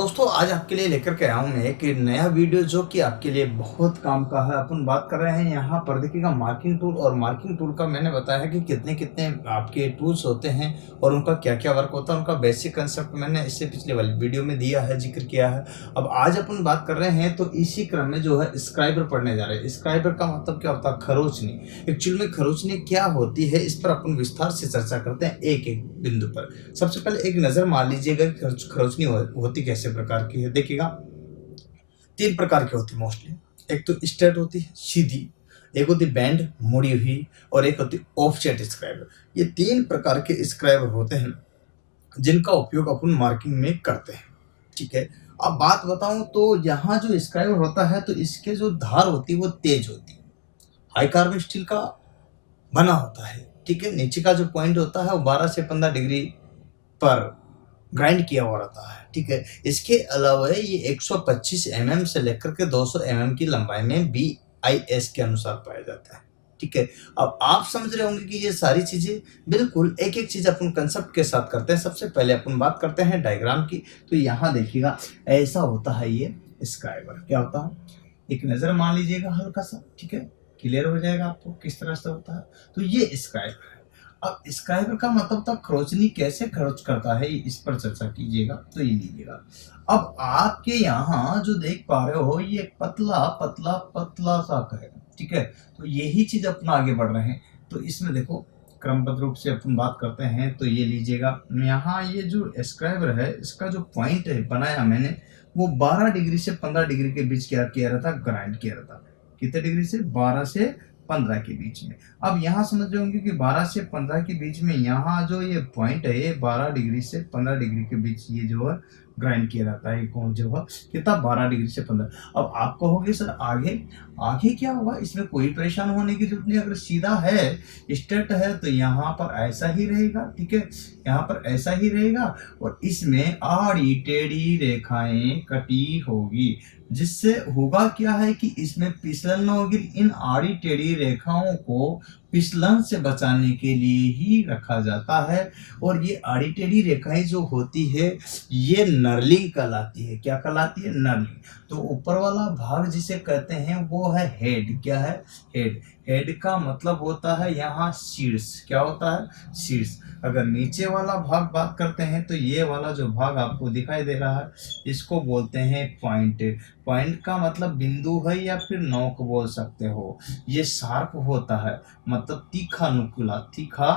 दोस्तों आज आपके लिए लेकर के आया हूँ मैं एक नया वीडियो जो कि आपके लिए बहुत काम का है। अपन बात कर रहे हैं यहाँ पर देखिएगा मार्किंग टूल। और मार्किंग टूल का मैंने बताया है कि कितने कितने आपके टूल्स होते हैं और उनका क्या क्या वर्क होता है। उनका बेसिक कंसेप्ट मैंने इससे पिछले वाली वीडियो में दिया है, जिक्र किया है। अब आज अपन बात कर रहे हैं तो इसी क्रम में जो है स्क्राइबर पढ़ने जा रहे हैं। स्क्राइबर का मतलब क्या होता है? खरोचनी। एक्चुअल में खरोचनी क्या होती है, इस पर अपन विस्तार से चर्चा करते हैं एक एक बिंदु पर। सबसे पहले एक नजर मार लीजिएगा कि खरोचनी होती कैसे प्रकार की है। देखिएगा तीन प्रकार की होती है मोस्टली। एक तो स्ट्रेट होती है, सीधी। एक होती बैंड, मुड़ी हुई। और एक होती ऑफसेट स्क्राइबर। ये तीन प्रकार के स्क्राइबर होते हैं जिनका उपयोग अपन मार्किंग में करते हैं। ठीक है। अब बात बताऊं तो यहाँ जो स्क्राइबर होता है तो इसके जो धार होती है वो तेज होती है। हाई कार्बन स्टील का बना होता है। ठीक है। नीचे का जो पॉइंट होता है वो 12 से 15 डिग्री पर ग्राइंड किया हुआ रहता है। ठीक है। इसके अलावा ये 125 mm से लेकर के 200 mm की लंबाई में BIS के अनुसार पाया जाता है। ठीक है। अब आप समझ रहे होंगे कि ये सारी चीजें बिल्कुल एक एक चीज अपन कंसेप्ट के साथ करते हैं। सबसे पहले अपन बात करते हैं डायग्राम की। तो यहाँ देखिएगा ऐसा होता है ये स्क्राइबर। क्या होता है? एक नजर मान लीजिएगा हल्का सा। ठीक है। क्लियर हो जाएगा आपको किस तरह से होता है। तो ये स्क्राइबर है। अब स्क्राइबर का मतलब था खरोचनी कैसे खरोच करता है, इस पर चर्चा कीजिएगा। तो ये लीजिएगा। अब आपके यहाँ जो देख पा रहे हो ये एक पतला पतला पतला सा है। ठीक है। तो यही चीज अपना आगे बढ़ रहे हैं। तो इसमें देखो क्रमबद्ध रूप से अपन बात करते हैं। तो ये लीजिएगा यहाँ ये जो स्क्राइबर है इसका जो पॉइंट है बनाया मैंने वो 12 डिग्री से 15 डिग्री के बीच क्या किया रहता, ग्राइंड किया रहता। कितने डिग्री से? 12 से 15 के बीच में। अब यहाँ समझ रहे होंगे कि 12 से 15 के बीच में यहाँ जो ये पॉइंट है ये 12 डिग्री से 15 डिग्री के बीच ये जो है ग्राइंड किया जाता है। कौन जो है कितना? 12 डिग्री से 15। अब आप कहोगे सर आगे आगे क्या होगा? इसमें कोई परेशान होने की जरूरत नहीं। अगर सीधा है, स्ट्रेट है तो यहाँ पर ऐसा ही रहेगा। ठीक है। यहाँ पर ऐसा ही रहेगा और इसमें आड़ी टेढ़ी रेखाएं कटी होगी, जिससे होगा क्या है कि इसमें फिसलन होगी। इन आड़ी टेढ़ी रेखाओं को फिसलन से बचाने के लिए ही रखा जाता है। और ये आड़ी टेढ़ी रेखाएं जो होती है ये नर्लिंग कहलाती है। क्या कहलाती है? नर्लिंग। तो ऊपर वाला भाग जिसे कहते हैं वो है हेड। क्या है? हेड। हेड का मतलब होता है यहाँ शीर्ष। क्या होता है? शीर्ष। अगर नीचे वाला भाग बात करते हैं तो ये वाला जो भाग आपको दिखाई दे रहा है इसको बोलते हैं पॉइंट। पॉइंट का मतलब बिंदु है या फिर नोक बोल सकते हो। ये शार्प होता है, मतलब तीखा नुकीला। तीखा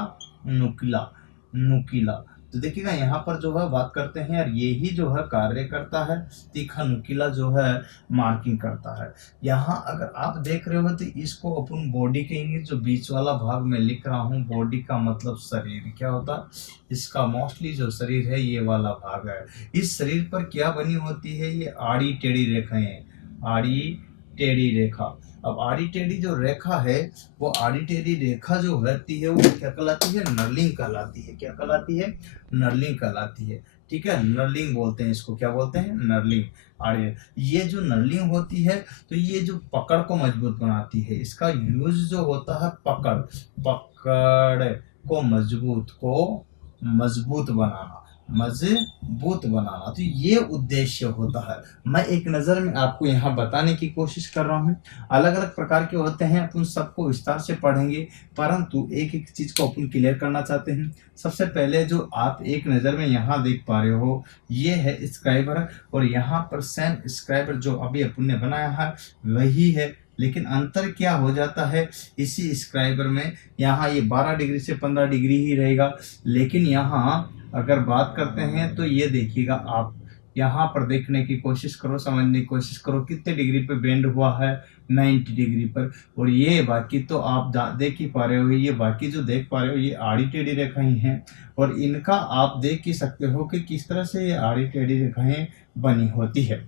नुकीला नुकीला। तो देखिएगा यहाँ पर जो है बात करते हैं यार यही जो है कार्य करता है। तीखा नुकीला जो है मार्किंग करता है। यहाँ अगर आप देख रहे हो तो इसको अपन बॉडी कहेंगे। जो बीच वाला भाग मैं लिख रहा हूँ बॉडी का मतलब शरीर। क्या होता है? इसका मोस्टली जो शरीर है ये वाला भाग है। इस शरीर पर क्या बनी होती है? ये आड़ी टेढ़ी रेखाएं। आड़ी टेढ़ी रेखा। अब आड़ी टेढ़ी जो रेखा है वो आड़ी टेढ़ी रेखा जो रहती है वो क्या कहलाती है? नर्लिंग कहलाती है। क्या कहलाती है? नर्लिंग कहलाती है। ठीक है। नर्लिंग बोलते हैं इसको। क्या बोलते हैं? नर्लिंग। आड़ी। ये जो नर्लिंग होती है तो ये जो पकड़ को मजबूत बनाती है। इसका यूज जो होता है पकड़ पकड़ को मजबूत बनाना। मजबूत बनाना। तो ये उद्देश्य होता है। मैं एक नज़र में आपको यहाँ बताने की कोशिश कर रहा हूँ। अलग अलग प्रकार के होते हैं, अपन सबको विस्तार से पढ़ेंगे, परंतु एक एक चीज को अपन क्लियर करना चाहते हैं। सबसे पहले जो आप एक नज़र में यहाँ देख पा रहे हो ये है स्क्राइबर। और यहाँ पर सेम स्क्राइबर जो अभी अपन ने बनाया है वही है, लेकिन अंतर क्या हो जाता है इसी स्क्राइबर में। यहाँ ये 12 डिग्री से 15 डिग्री ही रहेगा, लेकिन यहाँ अगर बात करते हैं तो ये देखिएगा आप यहाँ पर देखने की कोशिश करो, समझने की कोशिश करो कितने डिग्री पे बेंड हुआ है, 90 डिग्री पर। और ये बाकी तो आप देख ही पा रहे हो, ये बाकी जो देख पा रहे हो ये आड़ी टेढ़ी रेखाएं हैं। और इनका आप देख ही सकते हो कि किस तरह से ये आड़ी टेढ़ी रेखाएं बनी होती है।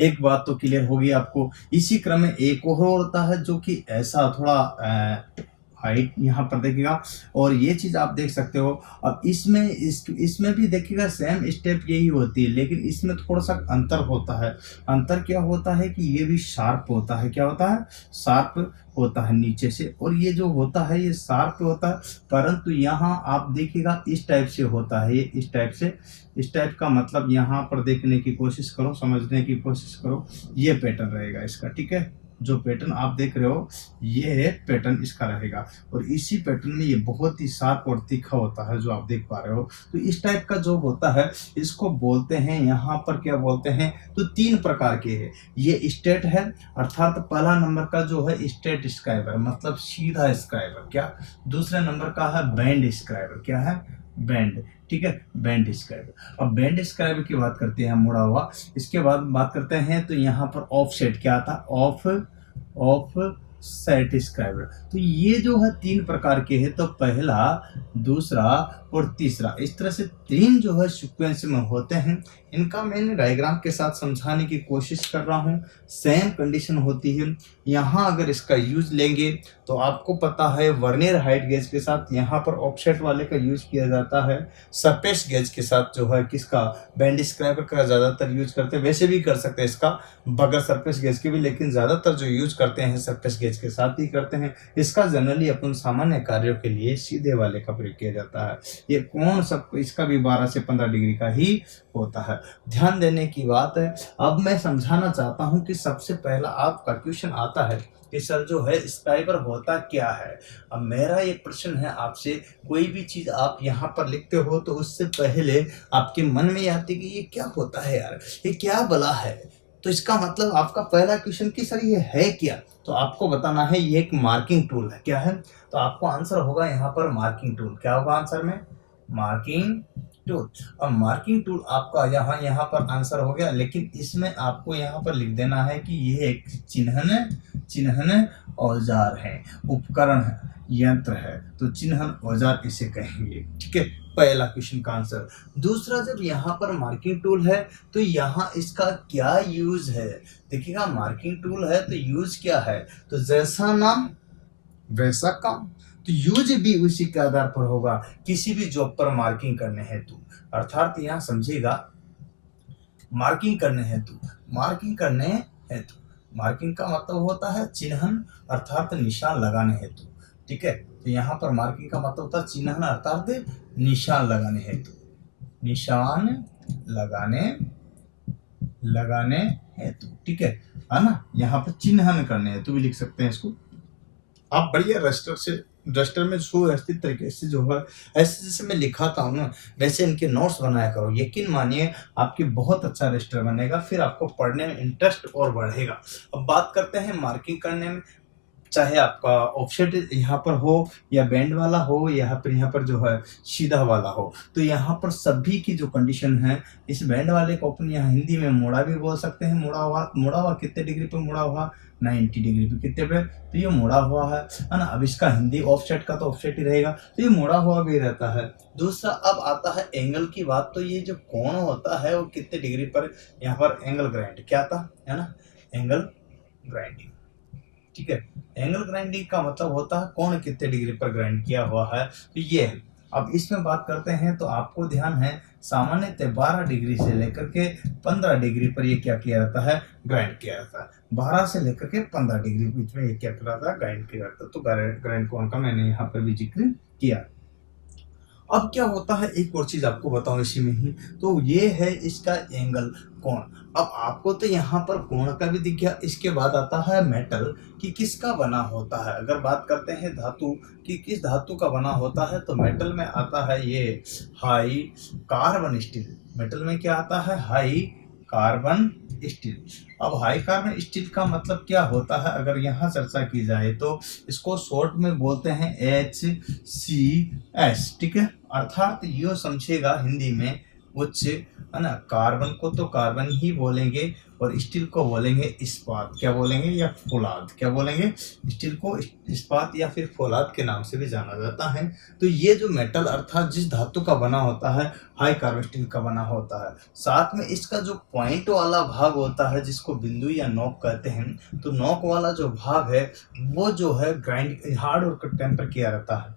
एक बात तो क्लियर होगी आपको। इसी क्रम में एक और होता है जो कि ऐसा थोड़ा हाइट यहाँ पर देखिएगा, और ये चीज़ आप देख सकते हो। अब इसमें भी देखिएगा सेम स्टेप यही होती है, लेकिन इसमें थोड़ा सा अंतर होता है। अंतर क्या होता है कि ये भी शार्प होता है। क्या होता है? शार्प होता है नीचे से, और ये जो होता है ये शार्प होता है, परंतु यहाँ आप देखिएगा इस टाइप से होता है, ये इस टाइप से। इस टाइप का मतलब यहाँ पर देखने की कोशिश करो, समझने की कोशिश करो, ये पैटर्न रहेगा इसका। ठीक है, जो पैटर्न आप देख रहे हो ये पैटर्न इसका रहेगा, और इसी पैटर्न में ये बहुत ही शार्प और तीखा होता है जो आप देख पा रहे हो। तो इस टाइप का जो होता है इसको बोलते हैं, यहाँ पर क्या बोलते हैं, तो 3 प्रकार के हैं। ये स्ट्रेट है, अर्थात पहला नंबर का जो है स्ट्रेट स्क्राइबर, मतलब सीधा स्क्राइबर। क्या? दूसरे नंबर का है बैंड स्क्राइबर। क्या है? बैंड। ठीक है, बैंड स्क्राइबर। अब बैंड स्क्राइबर की बात करते हैं, मुड़ा हुआ। इसके बाद बात करते हैं तो यहाँ पर ऑफसेट क्या था? Of set scriber. तो ये जो है 3 प्रकार के हैं, तो पहला, दूसरा और तीसरा, इस तरह से 3 जो है सीक्वेंस में होते हैं। इनका मैंने डायग्राम के साथ समझाने की कोशिश कर रहा हूँ। सेम कंडीशन होती है। यहाँ अगर इसका यूज लेंगे तो आपको पता है वर्नियर हाइट गेज के साथ यहाँ पर ऑफसेट वाले का यूज किया जाता है। सरफेस गेज के साथ जो है किसका? बैंड स्क्राइबर का ज़्यादातर यूज करते हैं। वैसे भी कर सकते हैं इसका बगैर सरफेस गेज के भी, लेकिन ज़्यादातर जो यूज करते हैं सरफेस गेज के साथ ही करते हैं। इसका जनरली अपन सामान्य कार्यों के लिए सीधे वाले का प्रयोग किया जाता है। ये कौन सब, इसका भी 12 से 15 डिग्री का ही होता है। ध्यान देने की बात है। अब मैं समझाना चाहता हूं कि सबसे पहला आपका क्वेश्चन आता है कि सर जो है स्क्राइबर होता क्या है। अब मेरा ये प्रश्न है आपसे, कोई भी चीज आप यहाँ पर लिखते हो तो उससे पहले आपके मन में आती है कि ये क्या होता है यार, ये क्या भला है। तो इसका मतलब आपका पहला क्वेश्चन कि सर ये है क्या, तो आपको बताना है ये एक मार्किंग टूल है। क्या है? तो आपको आंसर होगा यहाँ पर मार्किंग टूल। क्या होगा आंसर में? Marking tool. अब मार्किंग टूल आपका यहाँ पर आंसर हो गया, लेकिन इसमें आपको यहाँ पर लिख देना है कि ये एक चिन्हन औजार है, उपकरण है, यंत्र है। तो चिन्हन औजार इसे कहेंगे। ठीक है, पहला क्वेश्चन का आंसर। दूसरा, जब यहाँ पर मार्किंग टूल है तो यहाँ इसका क्या यूज है? देखिएगा, मार्किंग टूल है तो यूज क्या है? तो जैसा नाम वैसा काम। तो यूज भी उसी के आधार पर होगा, किसी भी जॉब पर मार्किंग करने हेतु। अर्थात यहाँ समझिएगा, मार्किंग करने हेतु मार्किंग का मतलब होता है चिन्हन, अर्थात निशान लगाने हेतु। ठीक है, तो यहाँ पर मार्किंग का मतलब होता है चिन्हन अर्थात निशान लगाने हेतु। निशान लगाने हेतु। ठीक है ना? यहाँ पर चिन्हन करने हेतु भी लिख सकते हैं इसको आप। बढ़िया रजिस्टर में सुव्यवस्थित तरीके से जो है, ऐसे जैसे मैं लिखाता हूँ ना वैसे इनके नोट्स बनाया करो। यकीन मानिए आपकी बहुत अच्छा रजिस्टर बनेगा, फिर आपको पढ़ने में इंटरेस्ट और बढ़ेगा। अब बात करते हैं मार्किंग करने में, चाहे आपका ऑफसेट यहाँ पर हो या बैंड वाला हो या फिर यहाँ पर जो है सीधा वाला हो। तो यहाँ पर सभी की जो कंडीशन है, इस बैंड वाले को अपन यहाँ हिंदी में मुड़ा भी बोल सकते हैं। मुड़ा हुआ कितने डिग्री पे मुड़ा हुआ? 90 डिग्री पे। कितने पे? तो ये मुड़ा हुआ है ना। अब इसका हिंदी ऑफसेट का तो ऑफसेट ही रहेगा, तो ये मुड़ा हुआ भी रहता है। दूसरा, अब आता है एंगल की बात। तो ये जो कोण होता है वो कितने डिग्री पर, यहाँ पर एंगल ग्राइंड क्या था, है ना, एंगल ग्राइंडिंग। ठीक है, एंगल ग्राइंडिंग का मतलब होता है कोण कितने डिग्री पर ग्राइंड किया हुआ है, तो ये है। अब इसमें बात करते हैं तो आपको ध्यान है सामान्यतः 12 डिग्री से लेकर के 15 डिग्री पर ये क्या किया जाता है? ग्राइंड किया जाता है। 12 से लेकर के 15 डिग्री बीच में ये क्या करता था? ग्राइंड किया जाता है। तो ग्राइंड कोण का मैंने यहाँ पर भी जिक्र किया। अब क्या होता है, एक और चीज आपको बताऊं इसी में ही, तो ये है इसका एंगल कोण। अब आपको तो यहाँ पर कोण का भी दिख गया। इसके बाद आता है मेटल कि किसका बना होता है। अगर बात करते हैं धातु कि किस धातु का बना होता है, तो मेटल में आता है ये हाई कार्बन स्टील। मेटल में क्या आता है? High carbon steel. अब हाई कार्बन स्टील का मतलब क्या होता है, अगर यहाँ चर्चा की जाए तो इसको शॉर्ट में बोलते हैं HCS। ठीक है, अर्थात यो समझेगा हिंदी में उच्च है ना। कार्बन को तो कार्बन ही बोलेंगे और स्टील को बोलेंगे इस्पात, क्या बोलेंगे, या फौलाद, क्या बोलेंगे, स्टील को इस्पात या फिर फौलाद के नाम से भी जाना जाता है। तो ये जो मेटल अर्थात जिस धातु का बना होता है, हाई कार्बन स्टील का बना होता है। साथ में इसका जो पॉइंट वाला भाग होता है जिसको बिंदु या नोक कहते हैं, तो नोक वाला जो भाग है वो जो है ग्राइंड हार्ड और टेम्पर किया रहता है।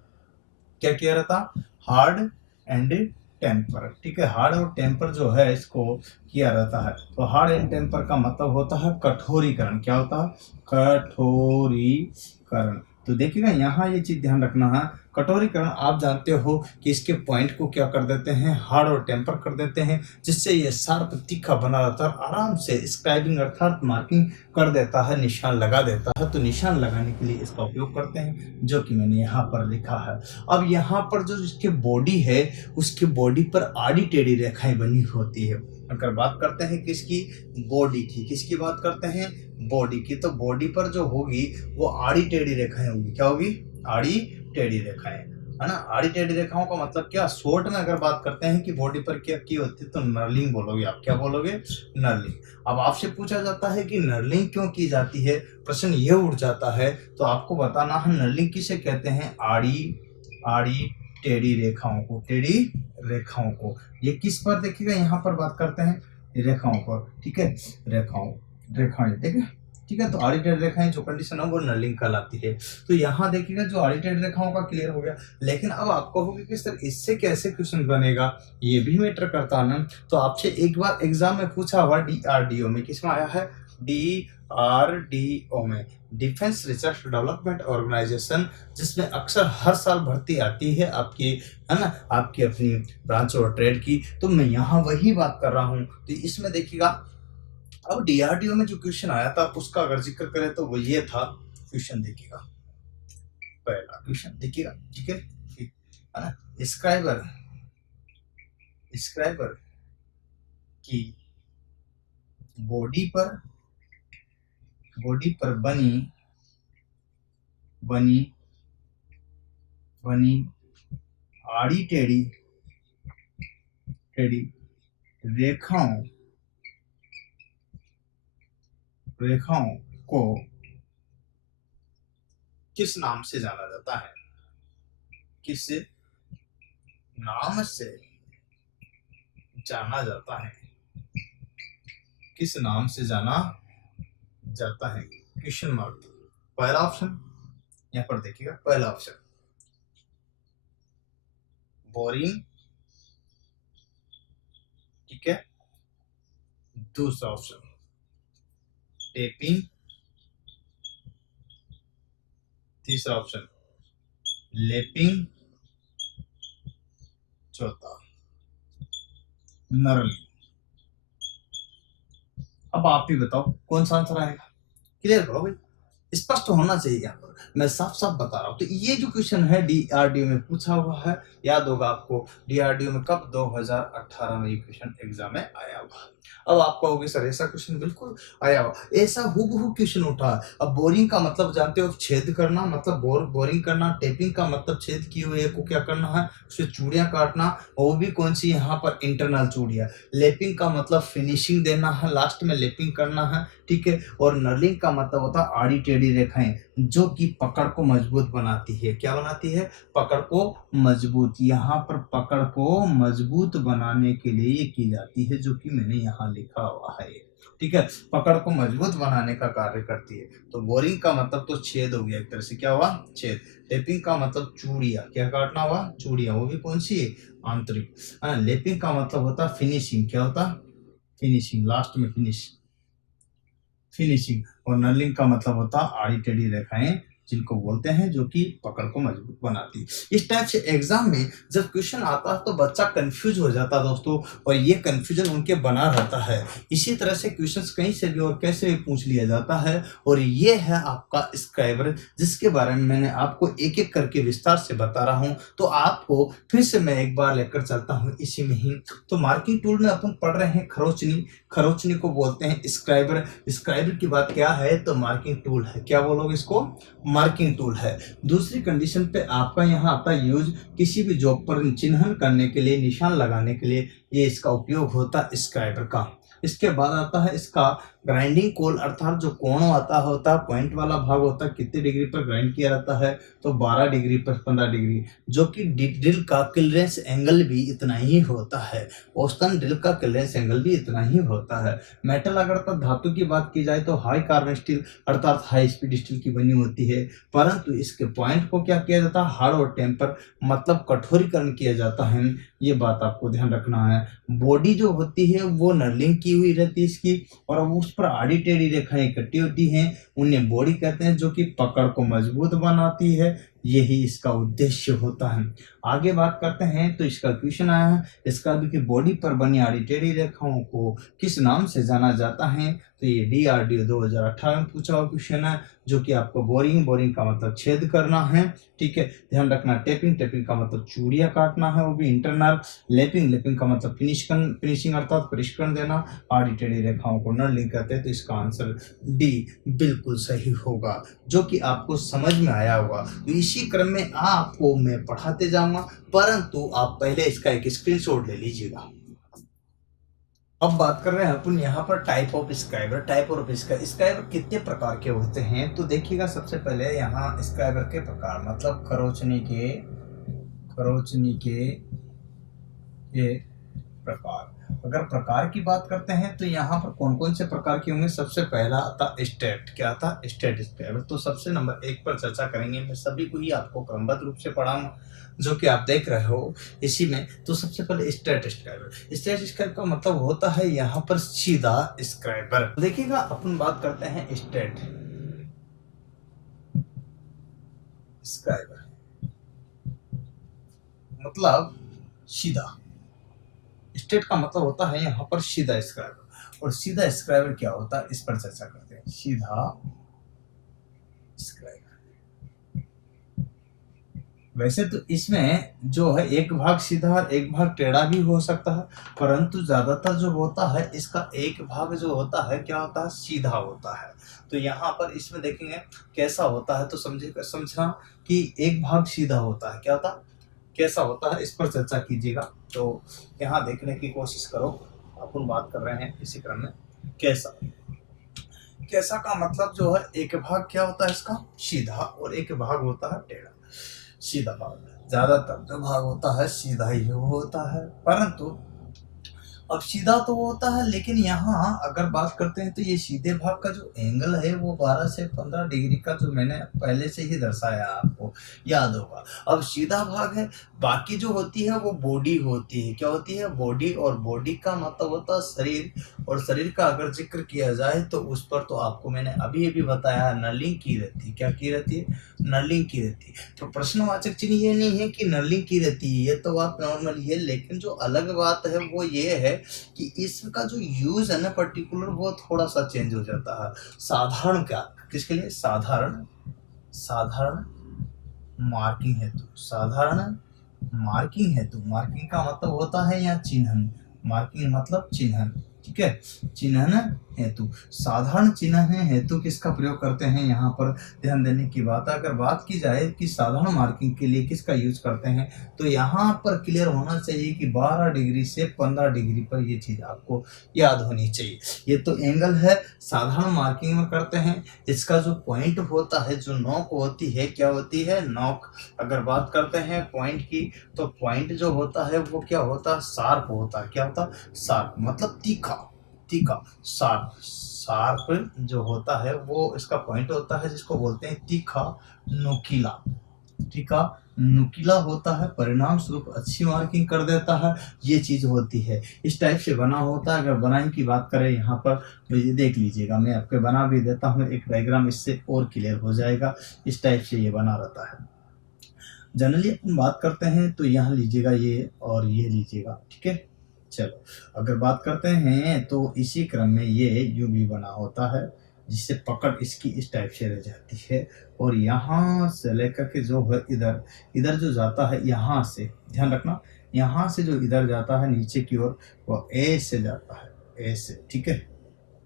क्या किया रहता, हार्ड एंड टेम्पर, ठीक है। हार्ड और टेम्पर जो है इसको किया रहता है। तो हार्ड एंड टेम्पर का मतलब होता है कठोरीकरण। क्या होता है, कठोरीकरण। तो देखिएगा यहाँ ये चीज ध्यान रखना है, कठोरीकरण आप जानते हो कि इसके पॉइंट को क्या कर देते हैं, हार्ड और टेम्पर कर देते हैं, जिससे ये शार्प तीखा बना रहता है, आराम से स्क्राइबिंग अर्थात मार्किंग कर देता है, निशान लगा देता है। तो निशान लगाने के लिए इसका उपयोग करते हैं, जो कि मैंने यहाँ पर लिखा है। अब यहाँ पर जो इसके बॉडी है उसके बॉडी पर आड़ी टेढ़ी रेखाएं बनी होती है। अगर बात करते हैं किसकी, बॉडी की, किसकी बात करते हैं, बॉडी की, तो बॉडी पर जो होगी वो आड़ी टेढ़ी रेखाएं होगी। क्या होगी, आड़ी टेढ़ी रेखाएं, है ना। आड़ी टेढ़ी रेखाओं का मतलब क्या, शॉर्ट में अगर बात करते हैं कि बॉडी पर क्या की होती है तो नर्लिंग बोलोगे आप। क्या बोलोगे, नर्लिंग। अब आपसे पूछा जाता है कि नर्लिंग क्यों की जाती है, प्रश्न ये उठ जाता है, तो आपको बताना है नर्लिंग किसे कहते हैं, आड़ी टेढ़ी रेखाओं को, टेढ़ी रेखाओं को। ये किस पर देखिएगा, यहाँ पर बात करते हैं रेखाओं पर, ठीक है, रेखाएं, ठीक है, ठीक है। तो आड़ी टेढ़ी रेखाएं जो कंडीशन है वो नर्लिंग कहलाती है। तो यहाँ देखिएगा जो आड़ी टेढ़ी रेखाओं का क्लियर हो गया। लेकिन अब आप कहोगे कि सर इससे कैसे क्वेश्चन बनेगा, ये भी मैटर करता है ना। तो आपसे एक बार एग्जाम में पूछा हुआ DRDO में, किसमें आया है, DRDO में, डिफेंस रिसर्च डेवलपमेंट ऑर्गेनाइजेशन, जिसमें अक्सर हर साल भर्ती आती है आपकी, है ना, आपकी अपनी ब्रांच और ट्रेड की। तो मैं यहाँ वही बात कर रहा हूँ। तो इसमें देखिएगा अब DRDO में जो क्वेश्चन आया था उसका अगर जिक्र करें तो वो ये था, क्वेश्चन देखिएगा, पहला क्वेश्चन देखिएगा, ठीक है ना। स्क्राइबर की बॉडी पर बनी आड़ी टेढ़ी रेखाओं को किस नाम से जाना जाता है, किस नाम से जाना जाता है, किस नाम से जाना जाता है, क्वेश्चन मार्क। पहला ऑप्शन यहाँ पर देखिएगा, पहला ऑप्शन बोरिंग, ठीक है। दूसरा ऑप्शन टेपिंग, तीसरा ऑप्शन लेपिंग, चौथा नरलिंग। अब आप ही बताओ कौन सा आंसर आएगा, क्लियर करो भाई, स्पष्ट होना चाहिए यहाँ पर, मैं साफ साफ बता रहा हूँ। तो ये जो क्वेश्चन है DRDO में पूछा हुआ है, याद होगा आपको DRDO में कब, 2018 में ये क्वेश्चन एग्जाम में आया हुआ। अब आप कहोगे सर ऐसा क्वेश्चन बिल्कुल आया हुआ, ऐसा हूबहू क्वेश्चन उठा। अब बोरिंग का मतलब जानते हो, छेद करना, मतलब बोरिंग करना। टेपिंग का मतलब छेद किए हुए को क्या करना है, उससे चूड़ियां काटना, वो भी कौन सी, यहाँ पर इंटरनल चूड़ियां। लेपिंग का मतलब फिनिशिंग देना है, लास्ट में लेपिंग करना है, ठीक है। और नर्लिंग का मतलब होता है आड़ी टेढ़ी रेखाएं जो कि पकड़ को मजबूत बनाती है। क्या बनाती है, पकड़ को मजबूत। यहाँ पर पकड़ को मजबूत बनाने के लिए ये की जाती है, जो कि मैंने यहाँ लिखा हुआ है, ठीक है। पकड़ को मजबूत बनाने का कार्य करती है। तो बोरिंग का मतलब तो छेद हो गया एक तरह से, क्या हुआ, छेद। टेपिंग का मतलब चूड़िया, क्या काटना हुआ, चूड़िया, वो भी कौन सी, आंतरिक। लेपिंग का मतलब होता फिनिशिंग, क्या होता, फिनिशिंग, लास्ट में फिनिशिंग। और नर्लिंग का मतलब होता आड़ी टेढ़ी रेखाएं जिनको बोलते हैं, जो कि पकड़ को मजबूत बनाती है। इस टाइप से एग्जाम में जब क्वेश्चन आता है तो बच्चा कंफ्यूज हो जाता है दोस्तों, और ये कंफ्यूजन उनके बना रहता है। इसी तरह से क्वेश्चंस कहीं से भी और कैसे भी पूछ लिया जाता है। और ये है आपका स्क्राइबर, जिसके बारे में मैंने आपको एक एक करके विस्तार से बता रहा हूँ। तो आपको फिर से मैं एक बार लेकर चलता हूँ इसी में ही। तो मार्किंग टूल में अपन पढ़ रहे हैं खरोचनी को बोलते हैं स्क्राइबर। स्क्राइबर की बात क्या है, तो मार्किंग टूल है। क्या बोलोगे इसको, मार्किंग टूल है। दूसरी कंडीशन पे आपका यहाँ आता है यूज, किसी भी जॉब पर चिन्हन करने के लिए, निशान लगाने के लिए ये इसका उपयोग होता है स्क्राइबर का। इसके बाद आता है इसका ग्राइंडिंग कोल, अर्थात जो कोण आता होता है, पॉइंट वाला भाग होता है, कितने डिग्री पर ग्राइंड किया रहता है, तो 12 डिग्री पर 15 डिग्री, जो कि ड्रिल का क्लियरेंस एंगल भी इतना ही होता है। औसतन ड्रिल का क्लियरेंस एंगल भी इतना ही होता है। मेटल अगर तो धातु की बात की जाए तो हाई कार्बन स्टील अर्थात हाई स्पीड स्टील की बनी होती है, परंतु इसके पॉइंट को क्या किया जाता है, हार्ड और टेम्पर मतलब कठोरीकरण किया जाता है। ये बात आपको ध्यान रखना है। बॉडी जो होती है वो नर्लिंग की हुई रहती है इसकी, और उस पर आड़ी टेढ़ी रेखाएं इकट्ठी होती हैं, उन्हें बॉडी कहते हैं, जो कि पकड़ को मजबूत बनाती है। यही इसका उद्देश्य होता है। आगे बात करते हैं तो इसका क्वेश्चन आया है, इसका भी कि बॉडी पर बनी आड़ी टेढ़ी रेखाओं को किस नाम से जाना जाता है, तो ये DRDO 2018 में पूछा हुआ क्वेश्चन है, जो कि आपको बोरिंग, बोरिंग का मतलब छेद करना है, ठीक है। ध्यान रखना, टेपिंग, टेपिंग का मतलब चूड़ियां काटना है, वो भी इंटरनल। लेपिंग, लेपिंग का मतलब फिनिशिंग अर्थात परिष्करण देना। आड़ी टेढ़ी रेखाओं को नर्लिंग कहते हैं, तो इसका आंसर डी बिल्कुल सही होगा, जो कि आपको समझ में आया होगा। तो इसी क्रम में आपको मैं पढ़ाते जाऊंगा, परंतु आप पहले इसका एक स्क्रीनशॉट ले लीजिएगा। अब बात कर रहे हैं अपन यहाँ पर type of scriber. Type of scriber कितने प्रकार के होते हैं, तो देखिएगा सबसे पहले यहाँ स्क्राइबर के प्रकार, मतलब खरोचनी के ये प्रकार। अगर प्रकार की बात करते हैं तो यहाँ पर कौन कौन से प्रकार के होंगे, सबसे पहला आता स्टेट। क्या आता? State scriber. तो सबसे नंबर 1 पर चर्चा करेंगे, मैं सभी को ही आपको क्रमबद्ध रूप से पढ़ाऊंगा, जो कि आप देख रहे हो इसी में। तो सबसे पहले स्टेट स्क्राइबर। स्टेट स्क्राइबर का मतलब होता है यहाँ पर सीधा स्क्राइबर। देखिएगा अपन बात करते हैं स्टेट स्क्राइबर मतलब सीधा। स्टेट का मतलब होता है यहाँ पर सीधा स्क्राइबर। और सीधा स्क्राइबर क्या होता है, इस पर चर्चा करते हैं। सीधा स्क्राइबर, वैसे तो इसमें जो है एक भाग सीधा और एक भाग टेढ़ा भी हो सकता है, परंतु ज्यादातर जो होता है इसका एक भाग जो होता है क्या होता है, सीधा होता है। तो यहाँ पर इसमें देखेंगे कैसा होता है, तो समझना कि एक भाग सीधा होता है, क्या होता है, कैसा होता है, इस पर चर्चा कीजिएगा। तो यहाँ देखने की कोशिश करो, अपन बात कर रहे हैं इसी क्रम में। कैसा, कैसा का मतलब जो है एक भाग क्या होता है इसका सीधा, और एक भाग होता है टेढ़ा। सीधा भाग, ज्यादातर जो भाग होता है सीधा ही होता है, परंतु अब सीधा तो वो होता है, लेकिन यहाँ अगर बात करते हैं तो ये सीधे भाग का जो एंगल है वो 12 से 15 डिग्री का, जो मैंने पहले से ही दर्शाया आपको याद होगा। अब सीधा भाग है, बाकी जो होती है वो बॉडी होती है। क्या होती है, बॉडी। और बॉडी का मतलब होता है शरीर, और शरीर का अगर जिक्र किया जाए तो उस पर तो आपको मैंने अभी अभी बताया, नर्लिंग की रहती। क्या की रहती है, नर्लिंग की रहती है। तो प्रश्नवाचक चिन्ह ये नहीं है कि नर्लिंग की रहती है, ये तो बात नॉर्मल है, लेकिन जो अलग बात है वो ये है कि इसका जो यूज है ना पर्टिकुलर, वो थोड़ा सा चेंज हो जाता है। साधारण क्या, किसके लिए, साधारण, साधारण मार्किंग हेतु, साधारण मार्किंग हेतु। मार्किंग का मतलब होता है यहाँ चिन्हन, मार्किंग मतलब चिन्हन, ठीक है, चिन्हन हेतु। साधारण चिन्हन हेतु किसका प्रयोग करते हैं, यहाँ पर ध्यान देने की बात है। अगर बात की जाए कि साधारण मार्किंग के लिए किसका यूज करते हैं, तो यहाँ पर क्लियर होना चाहिए कि 12 डिग्री से 15 डिग्री पर ये चीज आपको याद होनी चाहिए। ये तो एंगल है, साधारण मार्किंग में करते हैं। इसका जो पॉइंट होता है, जो नोक होती है, क्या होती है, नोक। अगर बात करते हैं पॉइंट की, तो पॉइंट जो होता है वो क्या होता है, शार्प होता है। क्या होता है, शार्प मतलब तीखा, तीखा, शार्प। शार्प जो होता है वो इसका पॉइंट होता है, जिसको बोलते हैं तीखा, नुकीला। तीखा नुकीला होता है, परिणाम स्वरूप अच्छी मार्किंग कर देता है, ये चीज होती है। इस टाइप से बना होता है। अगर बनाई की बात करें यहाँ पर, तो ये देख लीजिएगा, मैं आपके बना भी देता हूँ एक डायग्राम, इससे और क्लियर हो जाएगा। इस टाइप से ये बना रहता है। जनरली अपन बात करते हैं तो यहाँ लीजिएगा ये, और ये लीजिएगा, ठीक है। चलो अगर बात करते हैं तो इसी क्रम में ये यूं भी बना होता है, जिससे पकड़ इसकी इस टाइप से रह जाती है, और यहाँ से लेकर के जो है इधर, इधर जो जाता है यहाँ से, ध्यान रखना, यहाँ से जो इधर जाता है नीचे की ओर, वो ए से जाता है, ए से, ठीक है,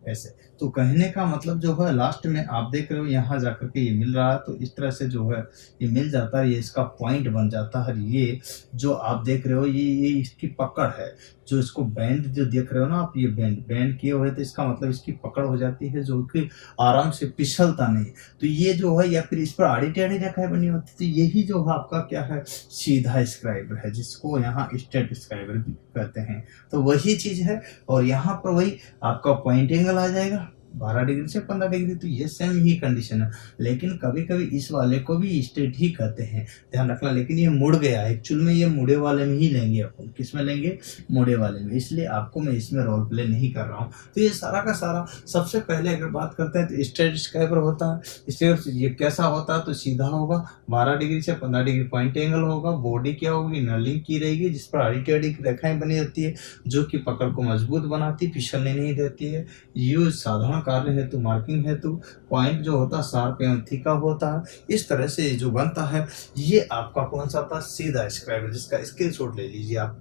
ऐसे। तो कहने का मतलब जो है लास्ट में आप देख रहे हो यहाँ जाकर के ये मिल रहा है, तो इस तरह से जो है ये मिल जाता है, ये इसका पॉइंट बन जाता है। ये जो आप देख रहे हो ये इसकी पकड़ है, जो इसको बैंड जो देख रहे हो ना आप, ये बैंड बैंड किए हुए, तो इसका मतलब इसकी पकड़ हो जाती है जो कि आराम से फिसलता नहीं। तो ये जो है या फिर इस पर आड़ी टेढ़ी रेखाएं बनी होती, तो यही जो है आपका क्या है, सीधा स्क्राइबर है, जिसको यहाँ स्ट्रेट स्क्राइबर भी कहते हैं। तो वही चीज है, और यहाँ पर वही आपका पॉइंट एंगल आ जाएगा 12 डिग्री से 15 डिग्री, तो ये सेम ही कंडीशन है। लेकिन कभी कभी इस वाले को भी स्ट्रेट ही कहते हैं, ध्यान रखना। लेकिन ये मुड़ गया है, एक्चुअल में ये मुड़े वाले में ही लेंगे अपन, किस में लेंगे, मुड़े वाले में, इसलिए आपको मैं इसमें रोल प्ले नहीं कर रहा हूँ। तो ये सारा का सारा, सबसे पहले अगर बात करते हैं तो स्ट्रेट स्क्राइबर होता है। स्ट्रेट ये कैसा होता है, तो सीधा होगा, 12 डिग्री से 15 डिग्री पॉइंट एंगल होगा, बॉडी क्या होगी, नलिंग की रहेगी, जिस पर आड़ी टेढ़ी रेखाएं बनी रहती है, जो कि पकड़ को मजबूत बनाती, फिसलने नहीं देती है। ये साधारण कार्य हेतु, मार्किंग हेतु पॉइंट जो होता है शार्प एवं तीखा होता है। इस तरह से जो बनता है ये आपका कौन सा था, सीधा स्क्राइबर, जिसका स्क्रीनशॉट ले लीजिए आप।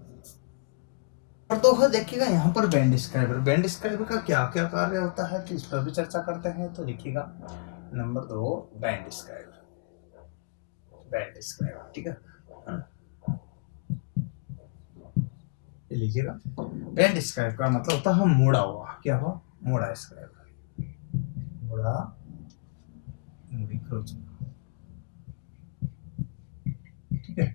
और तो है देखिएगा यहाँ पर बैंड स्क्राइबर, बैंड स्क्राइबर का क्या क्या कार्य होता है, तो इस पर भी चर्चा करते हैं। तो देखिएगा number 2 band scriber, band scriber, ठीक है, लीजिएगा। बैंड स्क्राइब का मतलब होता है मुड़ा हुआ, क्या हुआ, मुड़ा स्क्राइब, मुड़ा मुड़ी क्रोच, ठीक है।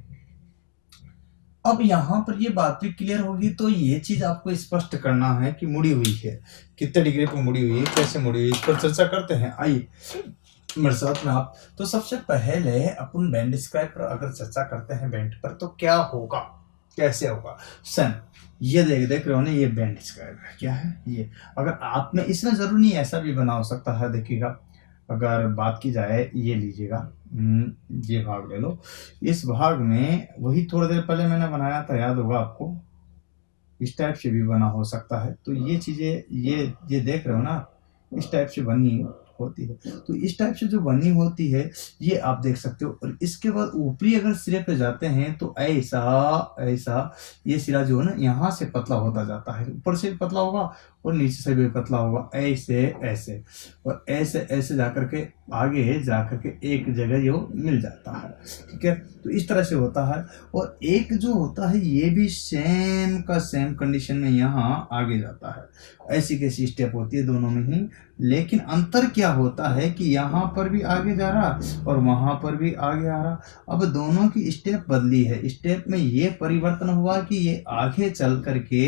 अब यहाँ पर ये बात भी क्लियर होगी, तो ये चीज आपको स्पष्ट करना है कि मुड़ी हुई है, कितने डिग्री पर मुड़ी हुई है, कैसे मुड़ी हुई है, इस पर चर्चा करते हैं। आइए मेरे साथ में आप। तो सबसे पहले अपन बैंड स्क्राइब पर अगर चर्चा करते हैं बैंड पर, तो क्या होगा, कैसे होगा। सन ये देख रहे हो ना, ये बैंड स्क्राइब है, क्या है ये। अगर आप में इसमें जरूर नहीं ऐसा भी बना हो सकता है, देखिएगा अगर बात की जाए, ये लीजिएगा, ये भाग ले लो, इस भाग में वही थोड़ी देर पहले मैंने बनाया था, याद होगा आपको, इस टाइप से भी बना हो सकता है। तो ये चीजें ये देख रहे हो ना, इस टाइप से बनी होती है। तो इस टाइप से जो बनी होती है ये आप देख सकते हो। और इसके बाद ऊपरी अगर सिरे पे जाते हैं तो ऐसा ऐसा ये सिरा जो है ना यहाँ से पतला होता जाता है, ऊपर से भी पतला होगा और नीचे से भी पतला होगा, ऐसे ऐसे और ऐसे ऐसे जाकर के आगे जाकर के एक जगह यो मिल जाता है, ठीक है। तो इस तरह से होता है। और एक जो होता है ये भी सेम का सेम कंडीशन में यहाँ आगे जाता है, ऐसी कैसी स्टेप होती है दोनों में ही। लेकिन अंतर क्या होता है कि यहाँ पर भी आगे जा रहा और वहां पर भी आगे आ रहा। अब दोनों की स्टेप बदली है, स्टेप में ये परिवर्तन हुआ कि ये आगे चल करके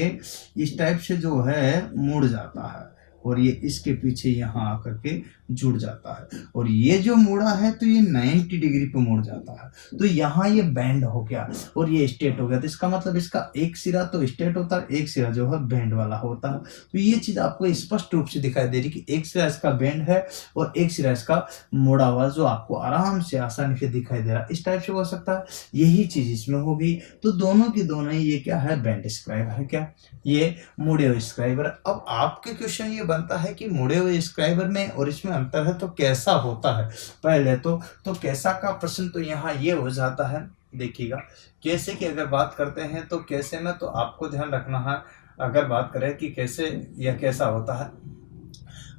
इस टाइप से जो है मुड़ जाता है और ये इसके पीछे यहाँ आकर के जुड़ जाता है। और ये जो मुड़ा है तो ये 90 डिग्री पे मुड़ जाता है, तो यहाँ ये बैंड हो गया और ये स्ट्रेट हो गया। तो इसका मतलब इसका एक सिरा तो स्ट्रेट होता है, एक सिरा जो है बैंड वाला होता है। तो ये चीज आपको स्पष्ट रूप से दिखाई दे रही कि एक सिरा इसका बैंड है और एक सिरा इसका मुड़ा हुआ, जो आपको आराम से आसानी से दिखाई दे रहा है। इस टाइप से हो सकता है, यही चीज इसमें होगी। तो दोनों की दोनों ये क्या है, बैंड स्क्राइब है, क्या ये मुड़े हुए स्क्राइबर। अब आपके क्वेश्चन ये बनता है कि मुड़े हुए स्क्राइबर में और इसमें अंतर है तो कैसा होता है। पहले तो कैसा का प्रश्न तो यहाँ ये हो जाता है, देखिएगा कैसे की अगर बात करते हैं तो कैसे में तो आपको ध्यान रखना है। अगर बात करें कि कैसे या कैसा होता है,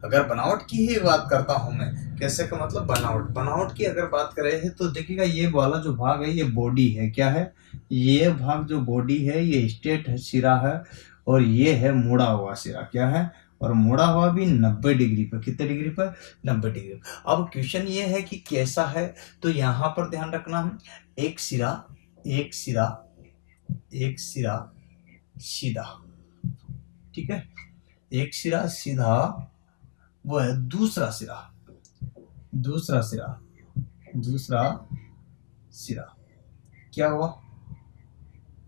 अगर बनावट की ही बात करता हूं मैं, कैसे का मतलब बनावट की अगर बात करें तो देखिएगा ये वाला जो भाग है ये बॉडी है, क्या है, ये भाग जो बॉडी है ये स्ट्रेट है, सिरा है, और ये है मुड़ा हुआ सिरा, क्या है, और मुड़ा हुआ भी 90 डिग्री पर, कितने डिग्री पर, 90 डिग्री। अब क्वेश्चन ये है कि कैसा है, तो यहाँ पर ध्यान रखना है, एक सिरा एक सिरा एक सिरा सीधा, ठीक है, एक सिरा सीधा, वो है दूसरा सिरा, दूसरा सिरा दूसरा सिरा क्या हुआ,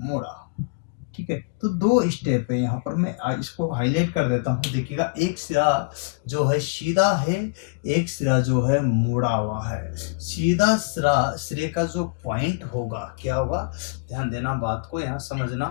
मोड़ा, ठीक है। तो दो स्टेप है यहाँ पर, मैं इसको हाईलाइट कर देता हूँ। देखिएगा एक सिरा जो है सीधा है, एक सिरा जो है मुड़ा हुआ है। सीधा सिरे का जो पॉइंट होगा क्या होगा, ध्यान देना बात को, यहाँ समझना,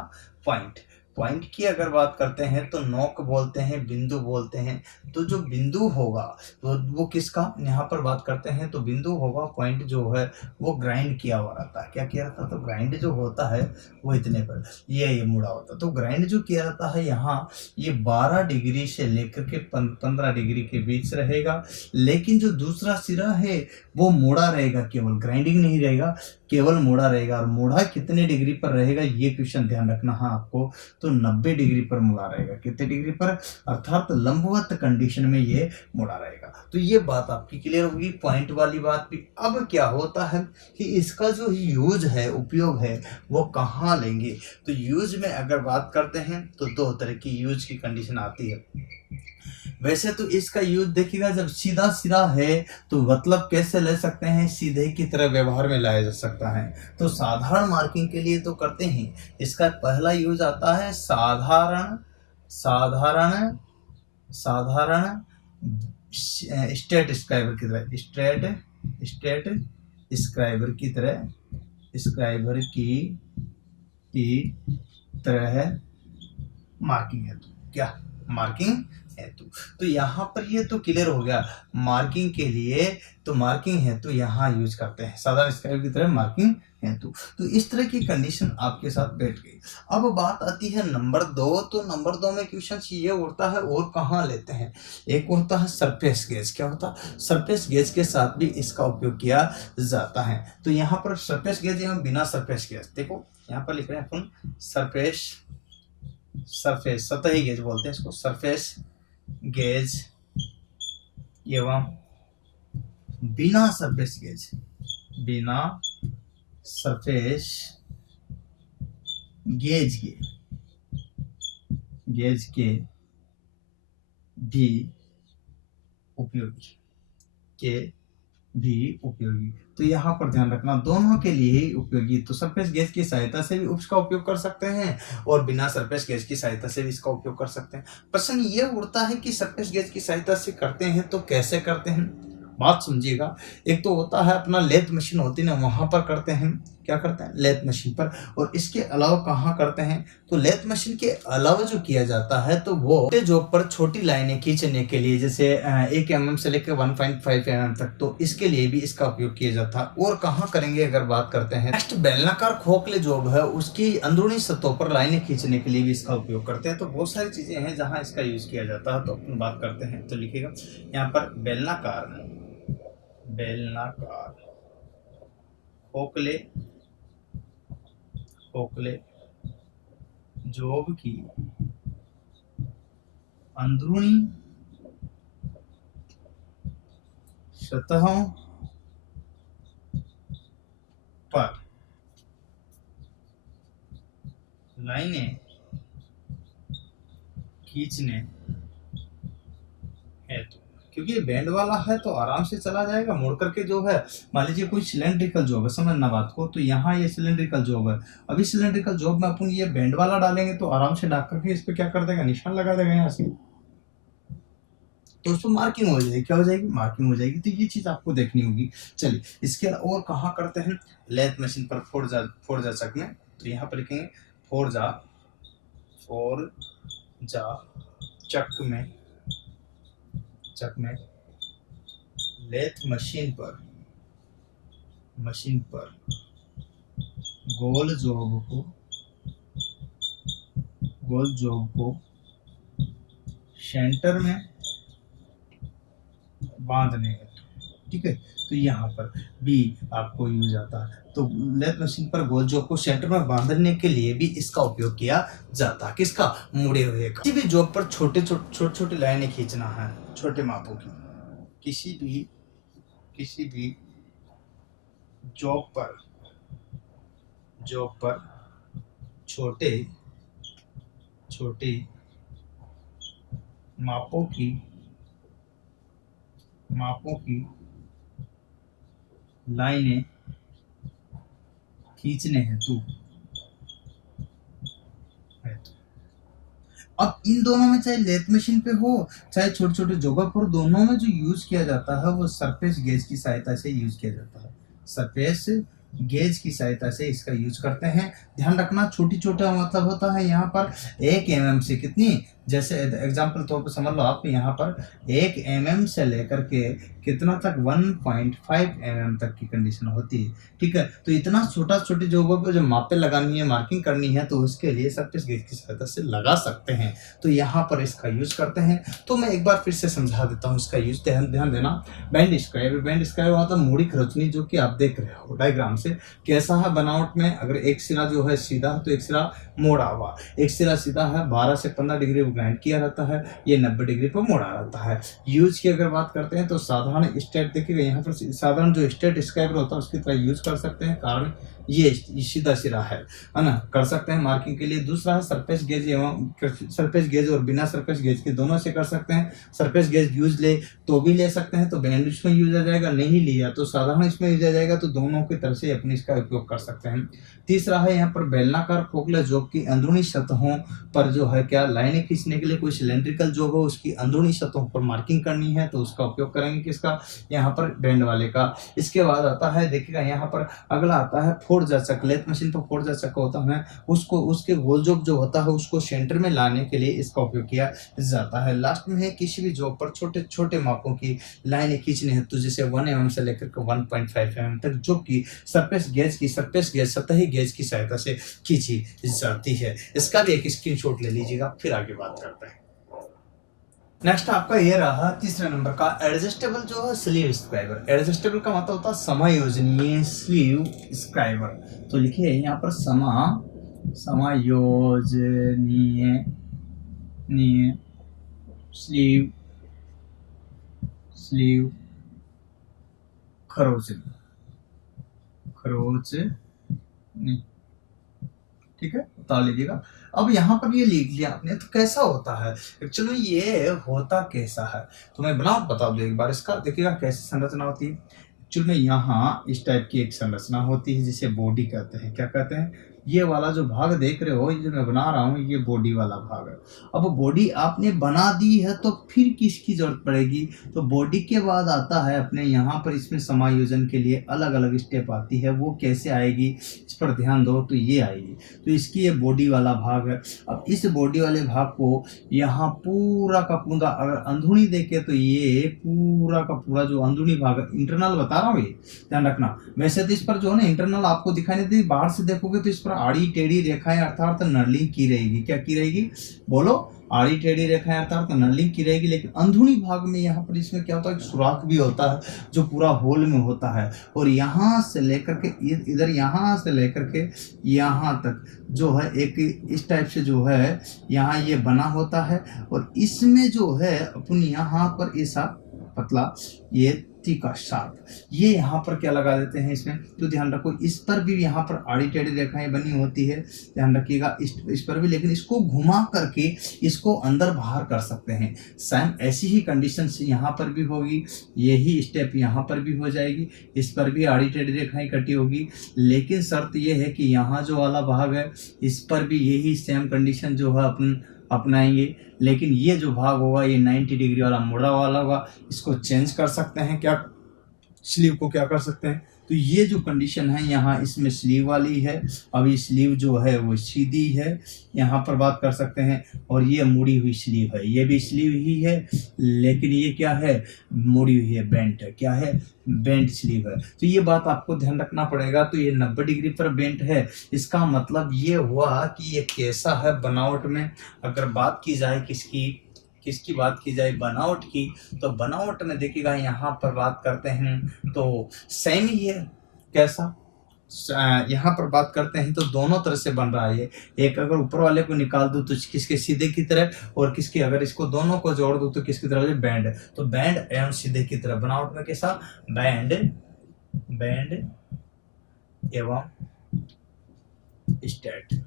पॉइंट पॉइंट की अगर बात करते हैं तो नोक बोलते हैं, बिंदु बोलते हैं। तो जो बिंदु होगा वो किसका यहाँ पर बात करते हैं तो बिंदु होगा, पॉइंट जो है वो ग्राइंड किया हुआ रहता है। क्या किया रहता है तो ग्राइंड जो होता है वो इतने पर ये मुड़ा होता है। तो ग्राइंड जो किया जाता है यहाँ ये 12 डिग्री से लेकर के 15 डिग्री के बीच रहेगा। लेकिन जो दूसरा सिरा है वो मुड़ा रहेगा, केवल ग्राइंडिंग नहीं रहेगा, केवल मुड़ा रहेगा। और मुड़ा कितने डिग्री पर रहेगा ये क्वेश्चन ध्यान रखना है आपको। तो 90 डिग्री पर मुड़ा रहेगा। कितने डिग्री पर, अर्थात लंबवत कंडीशन में ये मुड़ा रहेगा। तो ये बात आपकी क्लियर होगी, पॉइंट वाली बात भी। अब क्या होता है कि इसका जो यूज है, उपयोग है, वो कहाँ लेंगे। तो यूज में अगर बात करते हैं तो दो तरह की यूज की कंडीशन आती है। वैसे तो इसका यूज देखिएगा, जब सीधा सिरा है तो मतलब कैसे ले सकते हैं, सीधे की तरह व्यवहार में लाया जा सकता है। तो साधारण मार्किंग के लिए तो करते हैं। इसका पहला यूज आता है साधारण साधारण साधारण स्टेट स्क्राइबर की तरह, स्टेट स्क्राइबर की तरह, स्क्राइबर की तरह मार्किंग है। तो क्या मार्किंग हेतु। तो यहाँ पर ये तो क्लियर हो गया, मार्किंग के लिए तो मार्किंग हेतु यहाँ यूज करते हैं, साधारण स्क्राइब की तरह मार्किंग हेतु। तो इस तरह की कंडीशन आपके साथ बैठ गई। अब बात आती है नंबर 2। तो नंबर 2 में क्वेश्चन ये उड़ता है और कहाँ लेते हैं। एक होता है सरफेस गेज। क्या होता है, सरफेस गेज के साथ भी इसका उपयोग किया जाता है। तो यहाँ पर सरफेस गेज एवं बिना सरफेस गेज, देखो यहाँ पर लिख रहे हैं अपन सरफेस सतही गेज बोलते हैं इसको, सरफेस गेज एवं बिना सरफेस गेज, बिना सरफेस गेज के भी उपयोगी। तो यहाँ पर ध्यान रखना, दोनों के लिए ही उपयोगी। तो सरफेस गेज की सहायता से भी उसका उपयोग कर सकते हैं और बिना सरफेस गेज की सहायता से भी इसका उपयोग कर सकते हैं। प्रश्न ये उठता है कि सरफेस गेज की सहायता से करते हैं तो कैसे करते हैं। बात समझिएगा, एक तो होता है अपना लेथ मशीन होती है ना, वहां पर करते हैं। क्या करते हैं, लेथ मशीन पर। और इसके अलावा कहाँ करते हैं, तो लेथ मशीन के अलावा जो किया जाता है तो वो जॉब पर छोटी लाइनें खींचने के लिए, जैसे 1 mm से लेकर 1.5 mm तक, तो इसके लिए भी इसका उपयोग किया जाता है। और कहाँ करेंगे अगर बात करते हैं, नेक्स्ट बेलनाकार खोखले जॉब है उसकी अंदरूनी सतहों पर लाइनें खींचने के लिए भी इसका उपयोग करते हैं। तो बहुत सारी चीजें हैं जहाँ इसका यूज किया जाता है। तो अपन बात करते हैं, तो लिखिएगा यहाँ पर बेलनाकार खोखले जॉब की अंदरूनी सतहों पर लाइनें खींचने हेतु, क्योंकि बैंड वाला है तो आराम से चला जाएगा। मोड़ करके जो है, मान लीजिए कोई सिलेंड्रिकल जॉब है, समझना बात को, तो यहाँ ये सिलेंड्रिकल जॉब है। अभी सिलेंड्रिकल जॉब में अपन ये बैंड वाला डालेंगे तो आराम से डाल करके इस पे क्या कर देगा, निशान लगा देगा यहाँ से, तो उसको मार्किंग हो जाएगी। क्या हो जाएगी, मार्किंग हो जाएगी। तो ये चीज आपको देखनी होगी। चलिए, इसके और कहाँ करते हैं, लेथ मशीन पर फोर्जा चक में। तो यहाँ पर लिखेंगे फोर्जा चक में लेथ मशीन पर गोल जॉब को सेंटर में बांधने हैं। ठीक है, तो यहाँ पर भी आपको यूज आता है। तो लेथ मशीन पर गोल जॉब को सेंटर में बांधने के लिए भी इसका उपयोग किया जाता है। किसका, मुड़े हुए का। किसी भी जॉब पर छोटे लाइनें खींचना है, छोटे मापों की। किसी भी जॉब पर छोटे मापों की लाइनें खींचने हेतु। अब इन दोनों में, चाहे लेथ मशीन पे हो चाहे छोटे छोटे जॉब पर, दोनों में जो यूज किया जाता है वो सरफेस गेज की सहायता से यूज किया जाता है। सरफेस गेज की सहायता से इसका यूज करते हैं। ध्यान रखना, छोटी छोटा मतलब होता है यहाँ पर 1 mm से कितनी, जैसे एग्जाम्पल तौर पर समझ लो आप, यहाँ पर 1 mm से लेकर के कितना तक 1.5 mm तक की कंडीशन होती है। ठीक है, तो इतना छोटा छोटी जगहों पर जो मापे लगानी है, मार्किंग करनी है, तो उसके लिए सरफेस गेज की सहायता से लगा सकते हैं। तो यहाँ पर इसका यूज करते हैं। तो मैं एक बार फिर से समझा देता हूँ इसका यूज, ध्यान देना। बैंड स्क्वायर, बैंड स्क्वायर मतलब मूड़ी खरोचनी, जो कि आप देख रहे हो डायग्राम से कैसा है बनावट में। अगर एक सिरा जो है सीधा है तो एक सिरा मोड़ा हुआ, एक सिरा सीधा है 12 से 15 डिग्री ग्राइंड किया रहता है, ये 90 डिग्री पर मोड़ा रहता है। यूज की अगर बात करते हैं तो साधारण स्टेट देखिएगा यहाँ पर, साधारण जो स्टेट स्क्वायर होता है उसकी तरह यूज कर सकते हैं, कारण ये सीधा सिरा है ना, कर सकते हैं मार्किंग के लिए। दूसरा है सरफेस गेज, एवं सरफेस गेज और बिना सरफेस गेज के दोनों से कर सकते हैं। सरफेस गेज यूज ले तो भी ले सकते हैं, तो बैंड इसमें यूज आ जाएगा, नहीं लिया तो साधारण इसमें यूज आ जाएगा, तो दोनों की तरफ से अपनी इसका उपयोग कर सकते हैं। तीसरा है यहाँ पर बेलनाकार खोखला जॉब की अंदरूनी सतहों पर जो है क्या लाइनें खींचने के लिए कोई सिलेंड्रिकल जॉब हो, उसकी अंदरूनी सतहों पर मार्किंग करनी है, तो उसका उपयोग करेंगे किसका, यहाँ पर बैंड वाले का। इसके बाद आता है देखिएगा यहाँ पर अगला आता है फोर्जा चक, लेथ मशीन पर फोर्जा चक होता है, उसको उसके गोल जॉब जो होता है उसको सेंटर में लाने के लिए इसका उपयोग किया जाता है। लास्ट में है किसी भी जॉब पर छोटे छोटे मापों की लाइनें खींचनी है, तो जैसे 1 mm से लेकर के 1.5 mm तक, जो कि सरफेस गेज सतही गेज की सहायता से खींची जाती है। इसका भी एक स्क्रीनशॉट ले लीजिएगा, फिर आगे बात करते हैं। नेक्स्ट आपका ये रहा तीसरे नंबर का एडजस्टेबल जो है स्लीव स्क्राइबर। एडजस्टेबल का मतलब होता है समायोजनीय स्लीव स्क्राइबर। तो लिखिए यहाँ पर समायोजनीय स्लीव खरोंचनी, ठीक है, बता लीजिएगा। अब यहाँ पर ये लिख लिया आपने, तो कैसा होता है एक्चुअली, ये होता कैसा है, तो मैं बनावट बता दूं एक बार इसका, देखिएगा कैसी संरचना होती है। एक्चुअली में यहाँ इस टाइप की एक संरचना होती है जिसे बॉडी कहते हैं। क्या कहते हैं, ये वाला जो भाग देख रहे हो, ये जो मैं बना रहा हूँ, ये बॉडी वाला भाग है। अब बॉडी आपने बना दी है तो फिर किसकी जरूरत पड़ेगी, तो बॉडी के बाद आता है अपने यहाँ पर, इसमें समायोजन के लिए अलग अलग स्टेप आती है, वो कैसे आएगी इस पर ध्यान दो, तो ये आएगी। तो इसकी ये बॉडी वाला भाग है। अब इस बॉडी वाले भाग को यहाँ पूरा का पूरा अगर अंदरूनी देखे तो ये पूरा का पूरा जो अंदरूनी भाग है, इंटरनल बता रहा हूँ, ये ध्यान रखना। वैसे तो इस पर जो है ना इंटरनल आपको दिखाई नहीं देती, बाहर से देखोगे तो इस पर आड़ी टेढ़ी रेखाएं अर्थात नर्लिंग की रहेगी। क्या की रहेगी, बोलो, आड़ी टेढ़ी रेखाएं अर्थात नर्लिंग की रहेगी। लेकिन अंदरूनी भाग में यहाँ पर इसमें क्या होता है, सुराख भी होता है जो पूरा होल में होता है, और यहाँ से लेकर के इधर, यहाँ से लेकर के यहाँ तक जो है एक इस टाइप से जो है यहाँ ये बना होता है, और इसमें जो है अपनी यहाँ पर ऐसा पतला ये तीखा शार्प, ये यहाँ पर क्या लगा देते हैं इसमें, तो ध्यान रखो इस पर भी यहाँ पर आड़ी टेढ़ी रेखाएं बनी होती है, ध्यान रखिएगा इस पर भी, लेकिन इसको घुमा करके इसको अंदर बाहर कर सकते हैं। सेम ऐसी ही कंडीशन यहाँ पर भी होगी, यही स्टेप यहाँ पर भी हो जाएगी, इस पर भी आड़ी टेढ़ी रेखाएं कटी होगी, लेकिन शर्त यह है कि यहाँ जो वाला भाग है इस पर भी यही सेम कंडीशन जो है अपनाएंगे, लेकिन ये जो भाग होगा ये 90 डिग्री वाला मुड़ा वाला होगा, इसको चेंज कर सकते हैं, क्या स्लीव को क्या कर सकते हैं, तो ये जो कंडीशन है यहाँ इसमें स्लीव वाली है। अभी स्लीव जो है वो सीधी है, यहाँ पर बात कर सकते हैं, और ये मुड़ी हुई स्लीव है, ये भी स्लीव ही है, लेकिन ये क्या है, मुड़ी हुई है, बेंट है, क्या है, बेंट स्लीव है। तो ये बात आपको ध्यान रखना पड़ेगा। तो ये 90 डिग्री पर बेंट है, इसका मतलब ये हुआ कि ये कैसा है बनावट में। अगर बात की जाए किसकी बात की जाए, बनावट की, तो बनावट में देखिएगा यहाँ पर बात करते हैं तो सेम ही है। कैसा, यहाँ पर बात करते हैं तो दोनों तरह से बन रहा है ये। एक अगर ऊपर वाले को निकाल दूं तो किसके सीधे की तरह, और किसके अगर इसको दोनों को जोड़ दूं तो किसकी तरह, बैंड। तो बैंड एवं सीधे की तरह, बनावट में कैसा, बैंड एवं स्ट्रेट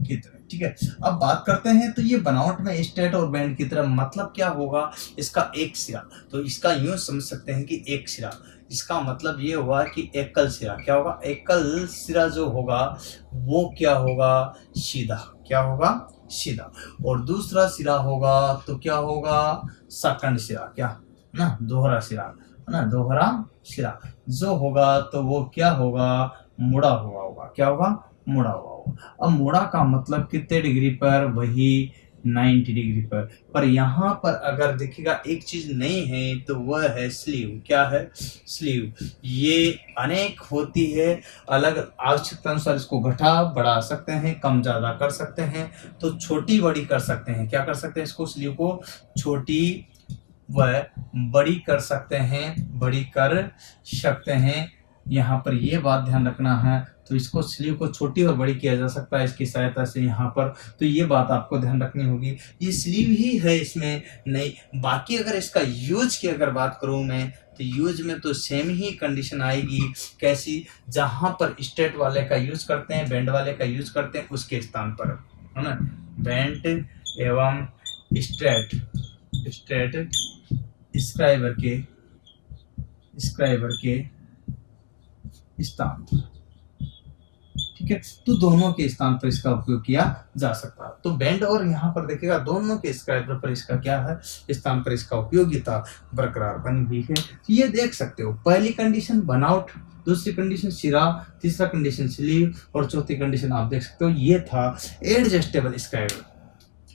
की तरह, ठीक है। अब बात करते हैं तो ये बनावट में स्ट्रेट और बैंड की तरह मतलब क्या होगा, इसका एक सिरा, तो इसका यूं समझ सकते हैं कि एक सिरा, इसका मतलब ये हुआ कि एकल सिरा, क्या होगा, एकल सिरा जो होगा वो क्या होगा, सीधा, क्या होगा, सीधा, और दूसरा सिरा होगा तो क्या होगा, सेकंड सिरा, क्या ना, दोहरा सिरा। है ना, दोहरा सिरा जो होगा तो वो क्या होगा, मुड़ा हुआ होगा। क्या होगा, मुड़ा हुआ होगा। अब मुड़ा का मतलब कितने डिग्री पर, वही 90 डिग्री पर यहाँ पर अगर देखिएगा एक चीज नहीं है तो वह है स्लीव। क्या है, स्लीव। ये अनेक होती है, अलग आवश्यकता अनुसार इसको घटा बढ़ा सकते हैं, कम ज्यादा कर सकते हैं, तो छोटी बड़ी कर सकते हैं। क्या कर सकते हैं, इसको स्लीव को छोटी वह बड़ी कर सकते हैं, बड़ी कर सकते हैं। यहाँ पर ये बात ध्यान रखना है। तो इसको स्लीव को छोटी और बड़ी किया जा सकता है इसकी सहायता से यहाँ पर। तो ये बात आपको ध्यान रखनी होगी। ये स्लीव ही है इसमें नहीं। बाकी अगर इसका यूज की अगर बात करूँ मैं, तो यूज में तो सेम ही कंडीशन आएगी। कैसी, जहाँ पर स्ट्रेट वाले का यूज करते हैं, बैंड वाले का यूज करते हैं, उसके स्थान पर, है ना, बैंड एवं स्ट्रेट स्ट्रेट स्क्राइबर के स्थान, ठीक है। तो दोनों के स्थान पर इसका उपयोग किया जा सकता है। तो बैंड और यहाँ पर देखिएगा दोनों के स्क्राइबर पर इसका क्या है, स्थान पर इसका उपयोगिता बरकरार बनी हुई है। ये देख सकते हो, पहली कंडीशन बनावट, दूसरी कंडीशन सिरा, तीसरा कंडीशन स्लीव और चौथी कंडीशन आप देख सकते हो ये था एडजस्टेबल स्क्राइबर।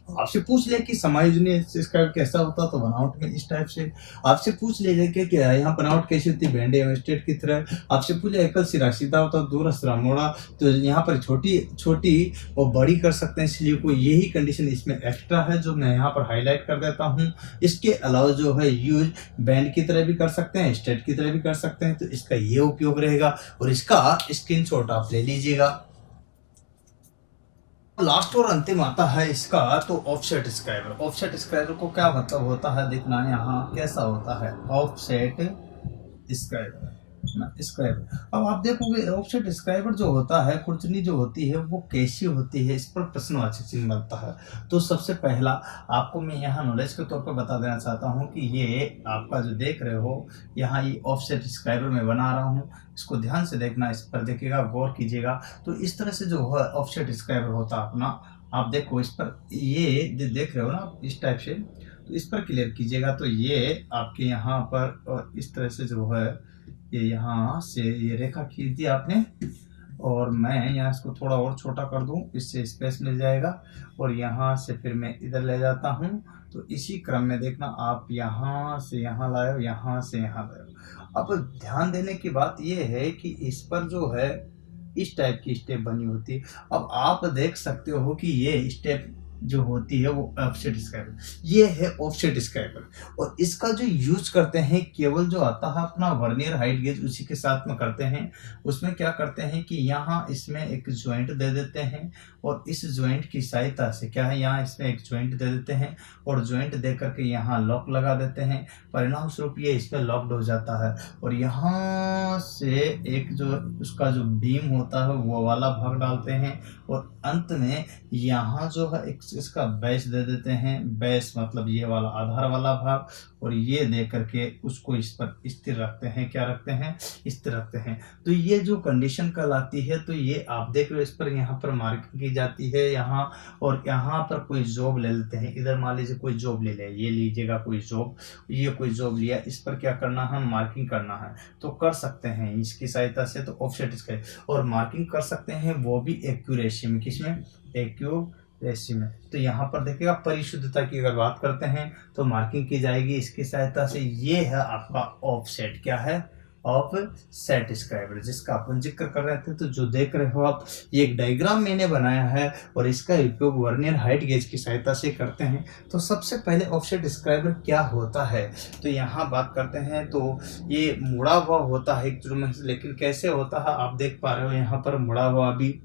आपसे पूछ ले कि समायोजनीय स्क्राइब कैसा होता, तो बनावट में इस टाइप से। आपसे पूछ ले कि क्या यहाँ बनावट कैसी होती है, बैंड एवं स्ट्रेट की तरह। आपसे पूछ ले एकल सिरा सीधा होता, दूर सिरा मोड़ा, तो यहाँ पर छोटी छोटी और बड़ी कर सकते हैं स्लीव को। यही कंडीशन इसमें एक्स्ट्रा है जो मैं यहाँ पर हाईलाइट कर देता हूँ। इसके अलावा जो है यूज बैंड की तरह भी कर सकते हैं, स्ट्रेट की तरह भी कर सकते हैं, तो इसका ये उपयोग रहेगा और इसका स्क्रीनशॉट आप ले लीजिएगा। लास्ट और अंतिम आता है इसका तो ऑफसेट स्क्राइबर। ऑफसेट स्क्राइबर को क्या मतलब होता है, देखना यहाँ कैसा होता है ऑफसेट स्क्राइबर ना, स्क्राइबर। अब आप देखोगे ऑफसेट स्क्राइबर जो होता है, खुरचनी जो होती है वो कैसी होती है, इस पर प्रश्नवाचक चिन्ह बनता है। तो सबसे पहला आपको मैं यहाँ नॉलेज के तौर पर बता देना चाहता हूँ कि ये आपका जो देख रहे हो यहाँ, ये ऑफसेट स्क्राइबर मैं बना रहा हूँ, इसको ध्यान से देखना, इस पर देखिएगा, गौर कीजिएगा। तो इस तरह से जो है ऑफसेट स्क्राइबर होता है अपना। आप देखो इस पर, ये देख रहे हो ना इस टाइप से, तो इस पर क्लियर कीजिएगा। तो ये आपके यहाँ पर और इस तरह से जो है ये यहाँ से ये रेखा खींच दी आपने, और मैं यहाँ इसको थोड़ा और छोटा कर दूँ, इससे स्पेस मिल जाएगा। और यहाँ से फिर मैं इधर ले जाता हूँ। तो इसी क्रम में देखना, आप यहाँ से यहाँ लाए हो, यहाँ से यहाँ लाए हो। अब ध्यान देने की बात ये है कि इस पर जो है इस टाइप की स्टेप बनी होती है। अब आप देख सकते हो कि ये स्टेप जो होती है वो ऑफसेट स्क्राइबर, ये है ऑफसेट स्क्राइबर। और इसका जो यूज करते हैं केवल जो आता है अपना वर्नियर हाइट गेज, उसी के साथ में करते हैं। उसमें क्या करते हैं कि यहाँ इसमें एक ज्वाइंट दे देते हैं, और इस ज्वाइंट की सहायता से क्या है, यहाँ इसमें एक ज्वाइंट दे देते हैं और ज्वाइंट दे करके यहाँ लॉक लगा देते हैं। परिणाम स्वरूप ये इसमें लॉक्ड हो जाता है। और यहाँ से एक जो उसका जो बीम होता है वो वाला भाग डालते हैं, और अंत में यहाँ जो है एक इसका बेस दे देते हैं। बेस मतलब ये वाला आधार वाला भाग, और ये दे करके उसको इस पर स्थिर रखते हैं। क्या रखते हैं, स्थिर रखते हैं। तो ये जो कंडीशन कहलाती है, तो ये आप देख रहे हो इस पर यहाँ पर मार्किंग की जाती है यहाँ, और यहाँ पर कोई जॉब ले लेते हैं। इधर मान लीजिए कोई जॉब ले ले, ये लीजिएगा कोई जॉब, ये कोई जॉब लिया, इस पर क्या करना है, मार्किंग करना है। तो कर सकते हैं इसकी सहायता से, तो ऑफसेट इसका, और मार्किंग कर सकते हैं वो भी एक्यूरेसी में। किसमें, एक्यूरेसी में। तो यहाँ पर देखिएगा परिशुद्धता की अगर बात करते हैं तो मार्किंग की जाएगी इसकी सहायता से। ये है आपका ऑफसेट, क्या है, ऑफ सेट स्क्राइबर, जिसका अपन जिक्र कर रहे थे। तो जो देख रहे हो आप, ये एक डायग्राम मैंने बनाया है, और इसका उपयोग वर्नियर हाइट गेज की सहायता से करते हैं। तो सबसे पहले ऑफसेट स्क्राइबर क्या होता है, तो यहाँ बात करते हैं। तो ये मुड़ा हुआ होता है एक में, लेकिन कैसे होता है आप देख पा रहे हो यहाँ पर मुड़ा हुआ भी।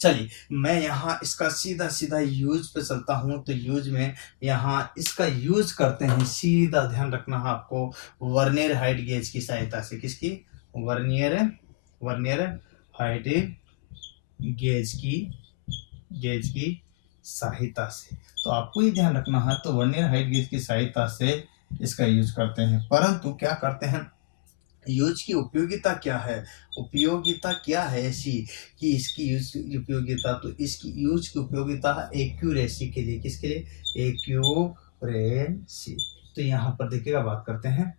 चलिए मैं यहाँ इसका सीधा सीधा यूज पे चलता हूँ। तो यूज में यहाँ इसका यूज करते हैं, सीधा ध्यान रखना है आपको, वर्नियर हाइट गेज की सहायता से। किसकी, वर्नियर वर्नियर हाइट गेज की सहायता से। तो आपको ये ध्यान रखना है, तो वर्नियर हाइट गेज की सहायता से इसका यूज करते हैं। परंतु क्या करते हैं, यूज की उपयोगिता क्या है, उपयोगिता क्या है ऐसी कि इसकी यूज उपयोगिता, तो इसकी यूज की उपयोगिता है एक्यूरेसी के लिए। किसके लिए, एक्यूरेसी। तो यहाँ पर देखिएगा बात करते हैं,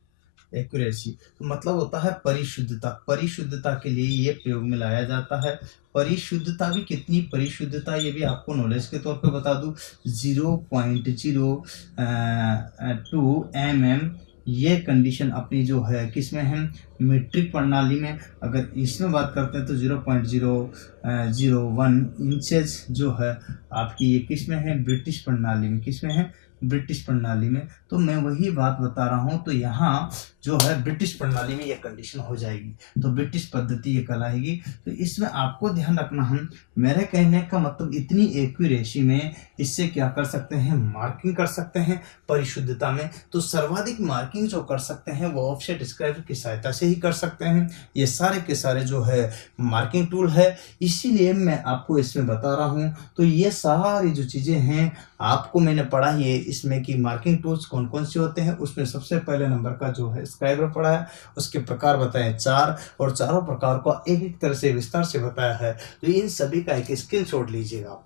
एक्यूरेसी तो मतलब होता है परिशुद्धता। परिशुद्धता के लिए ये प्रयोग में लाया जाता है। परिशुद्धता भी कितनी परिशुद्धता ये भी आपको नॉलेज के तौर पे बता दूं, 0.02 mm ये कंडीशन अपनी जो है किस में है, मीट्रिक प्रणाली में। अगर इसमें बात करते हैं तो 0.001 इंचेस जो है आपकी ये किस में है, ब्रिटिश प्रणाली में। किस में है, ब्रिटिश प्रणाली में। तो मैं वही बात बता रहा हूँ, तो यहाँ जो है ब्रिटिश प्रणाली में ये कंडीशन हो जाएगी, तो ब्रिटिश पद्धति ये कहलाएगी। तो इसमें आपको ध्यान रखना है, मेरे कहने का मतलब इतनी एक्यूरेसी में इससे क्या कर सकते हैं, मार्किंग कर सकते हैं परिशुद्धता में। तो सर्वाधिक मार्किंग जो कर सकते हैं वो ऑफसेट स्क्राइबर की सहायता से ही कर सकते हैं। ये सारे के सारे जो है मार्किंग टूल है, इसीलिए मैं आपको इसमें बता रहा हूँ। तो ये सारी जो चीज़ें हैं आपको मैंने पढ़ा ही है इसमें कि मार्किंग टूल्स कौन कौन से होते हैं। उसमें सबसे पहले नंबर का जो है स्क्राइबर पढ़ा है, उसके प्रकार बताए 4, और चारों प्रकार को एक एक तरह से विस्तार से बताया है। तो इन सभी का एक स्क्रीन शॉट लीजिएगा।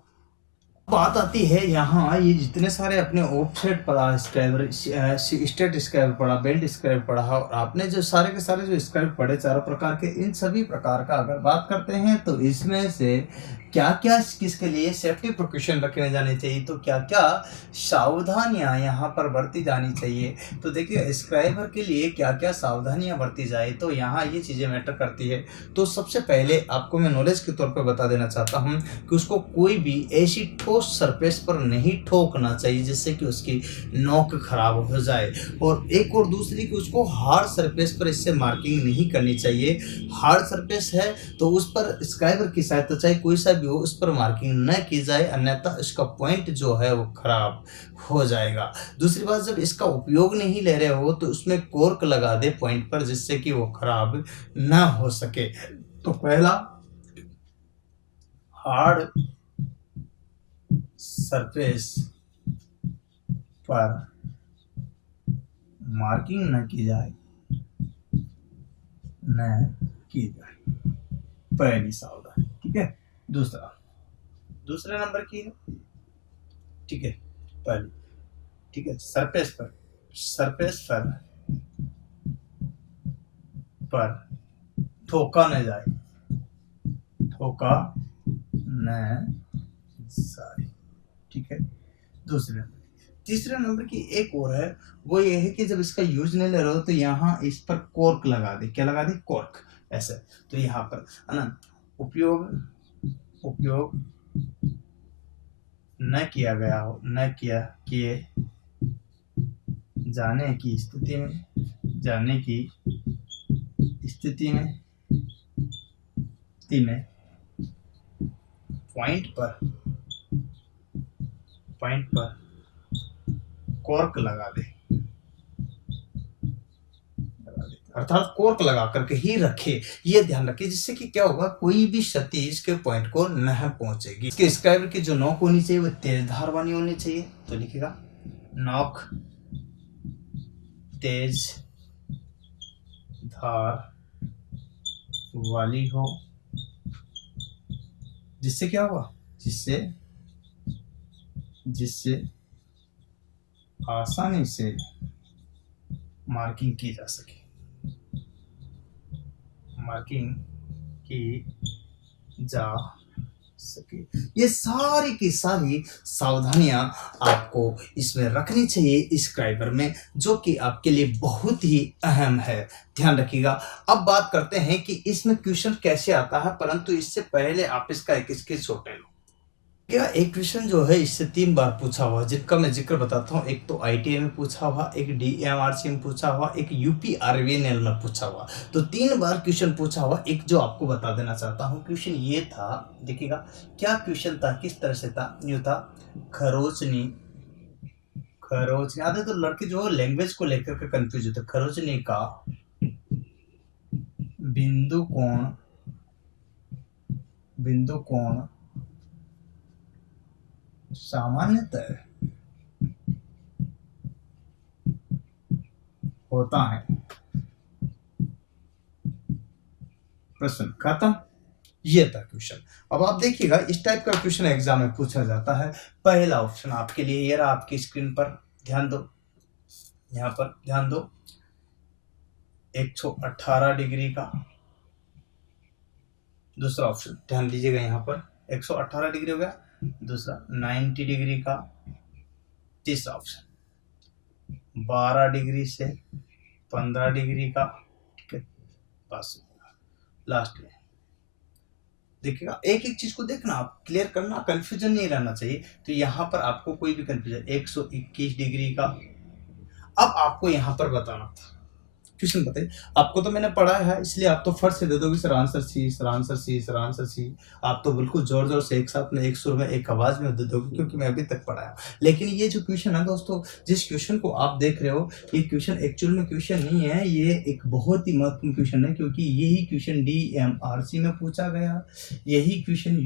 बात आती है यहाँ, ये जितने सारे अपने ऑफसेट पढ़ा, स्क्राइबर स्टेट स्क्राइबर पढ़ा, बेल्ट स्क्राइबर पढ़ा, और आपने जो सारे के सारे जो स्क्राइबर पढ़े चारों प्रकार के, इन सभी प्रकार का अगर बात करते हैं तो इसमें से क्या क्या किसके लिए सेफ्टी प्रिकॉशन रखने जाने चाहिए, तो क्या क्या सावधानियां यहाँ पर बरती जानी चाहिए। तो देखिए स्क्राइबर के लिए क्या क्या सावधानियां बरती जाए, तो यहाँ ये चीज़ें मैटर करती है। तो सबसे पहले आपको मैं नॉलेज के तौर पर बता देना चाहता हूँ कि उसको कोई भी ऐसी ठोस सरफेस पर नहीं ठोकना चाहिए जिससे कि उसकी नोक खराब हो जाए, और एक और दूसरी कि उसको हार्ड सरफेस पर इससे मार्किंग नहीं करनी चाहिए। हार्ड सरफेस है तो उस पर स्क्राइबर की सहायता चाहे कोई सा भी हो उस पर मार्किंग न की जाए, अन्यथा इसका पॉइंट जो है वो खराब हो जाएगा। दूसरी बात, जब इसका उपयोग नहीं ले रहे हो तो उसमें कोर्क लगा दे पॉइंट पर जिससे कि वो खराब ना हो सके। तो पहला, हार्ड सरफेस पर मार्किंग न की जाए, पहली सावधानी। ठीक है। दूसरे नंबर की है, ठीक है, पहली, ठीक है, सरफेस पर ठोका न जाए, ठीक है। दूसरे नंबर, तीसरे नंबर की एक और है, वो ये है कि जब इसका यूज नहीं ले रहे हो तो यहाँ इस पर कॉर्क लगा दे। क्या लगा दे, कॉर्क, ऐसे। तो यहाँ पर है ना, उपयोग न किया गया हो, किए जाने की स्थिति में पॉइंट पर कॉर्क लगा दे, अर्थात कोर्क लगा करके ही रखे। ये ध्यान रखिए, जिससे कि क्या होगा, कोई भी क्षति इसके पॉइंट को न पहुंचेगी। इसके स्क्राइबर की जो नोक होनी चाहिए वो तेज धार वाली होनी चाहिए। तो लिखेगा नोक तेज धार वाली हो, जिससे क्या होगा, जिससे आसानी से मार्किंग की जा सके, ये सारी की सारी सावधानियां आपको इसमें रखनी चाहिए स्क्राइबर में, जो कि आपके लिए बहुत ही अहम है। ध्यान रखिएगा। अब बात करते हैं कि इसमें क्वेश्चन कैसे आता है, परंतु इससे पहले आप इसका एक स्क्रीनशॉट ले लो। क्या एक क्वेश्चन जो है इससे 3 बार पूछा हुआ, जिनका मैं जिक्र बताता हूँ। एक तो ITA में पूछा हुआ, एक DMRC में पूछा हुआ, एक UPRVNL में पूछा हुआ। तो 3 बार क्वेश्चन पूछा हुआ। एक जो आपको बता देना चाहता हूँ, क्वेश्चन ये था, देखिएगा क्या क्वेश्चन था, किस तरह से था। यूँ था, खरोचनी, आधे तो लड़के जो लैंग्वेज को लेकर के कंफ्यूज होते। खरोचनी का बिंदु कोण सामान्यतः होता है। प्रश्न खत्म। ये था क्वेश्चन। अब आप देखिएगा, इस टाइप का क्वेश्चन एग्जाम में पूछा जाता है। पहला ऑप्शन आपके लिए ये रहा, आपकी स्क्रीन पर ध्यान दो, यहाँ पर ध्यान दो। 118 डिग्री का दूसरा ऑप्शन, ध्यान दीजिएगा यहाँ पर 118 डिग्री हो गया, दूसरा 90 डिग्री का तीसरा ऑप्शन, 12 डिग्री से 15 डिग्री का, ठीक है, बस लास्ट में देखिएगा। एक एक चीज को देखना, आप क्लियर करना, कंफ्यूजन नहीं रहना चाहिए। तो यहाँ पर आपको कोई भी कंफ्यूजन, 121 डिग्री का। अब आपको यहाँ पर बताना था, क्वेश्चन बताइए। आपको तो मैंने पढ़ा है इसलिए आप तो फर्स्ट से दे दोगे sir answer C, sir answer C, sir answer C. आप तो बिल्कुल जोर जोर से एक साथ में, एक सुर में, एक आवाज में दे दोगे, क्योंकि मैं अभी तक पढ़ाया। लेकिन ये जो क्वेश्चन है दोस्तों, जिस क्वेश्चन को आप देख रहे हो, ये क्वेश्चन एक्चुअल में क्वेश्चन नहीं है, ये एक बहुत ही महत्वपूर्ण क्वेश्चन है, क्योंकि यही क्वेश्चन DMRC में पूछा गया, यही क्वेश्चन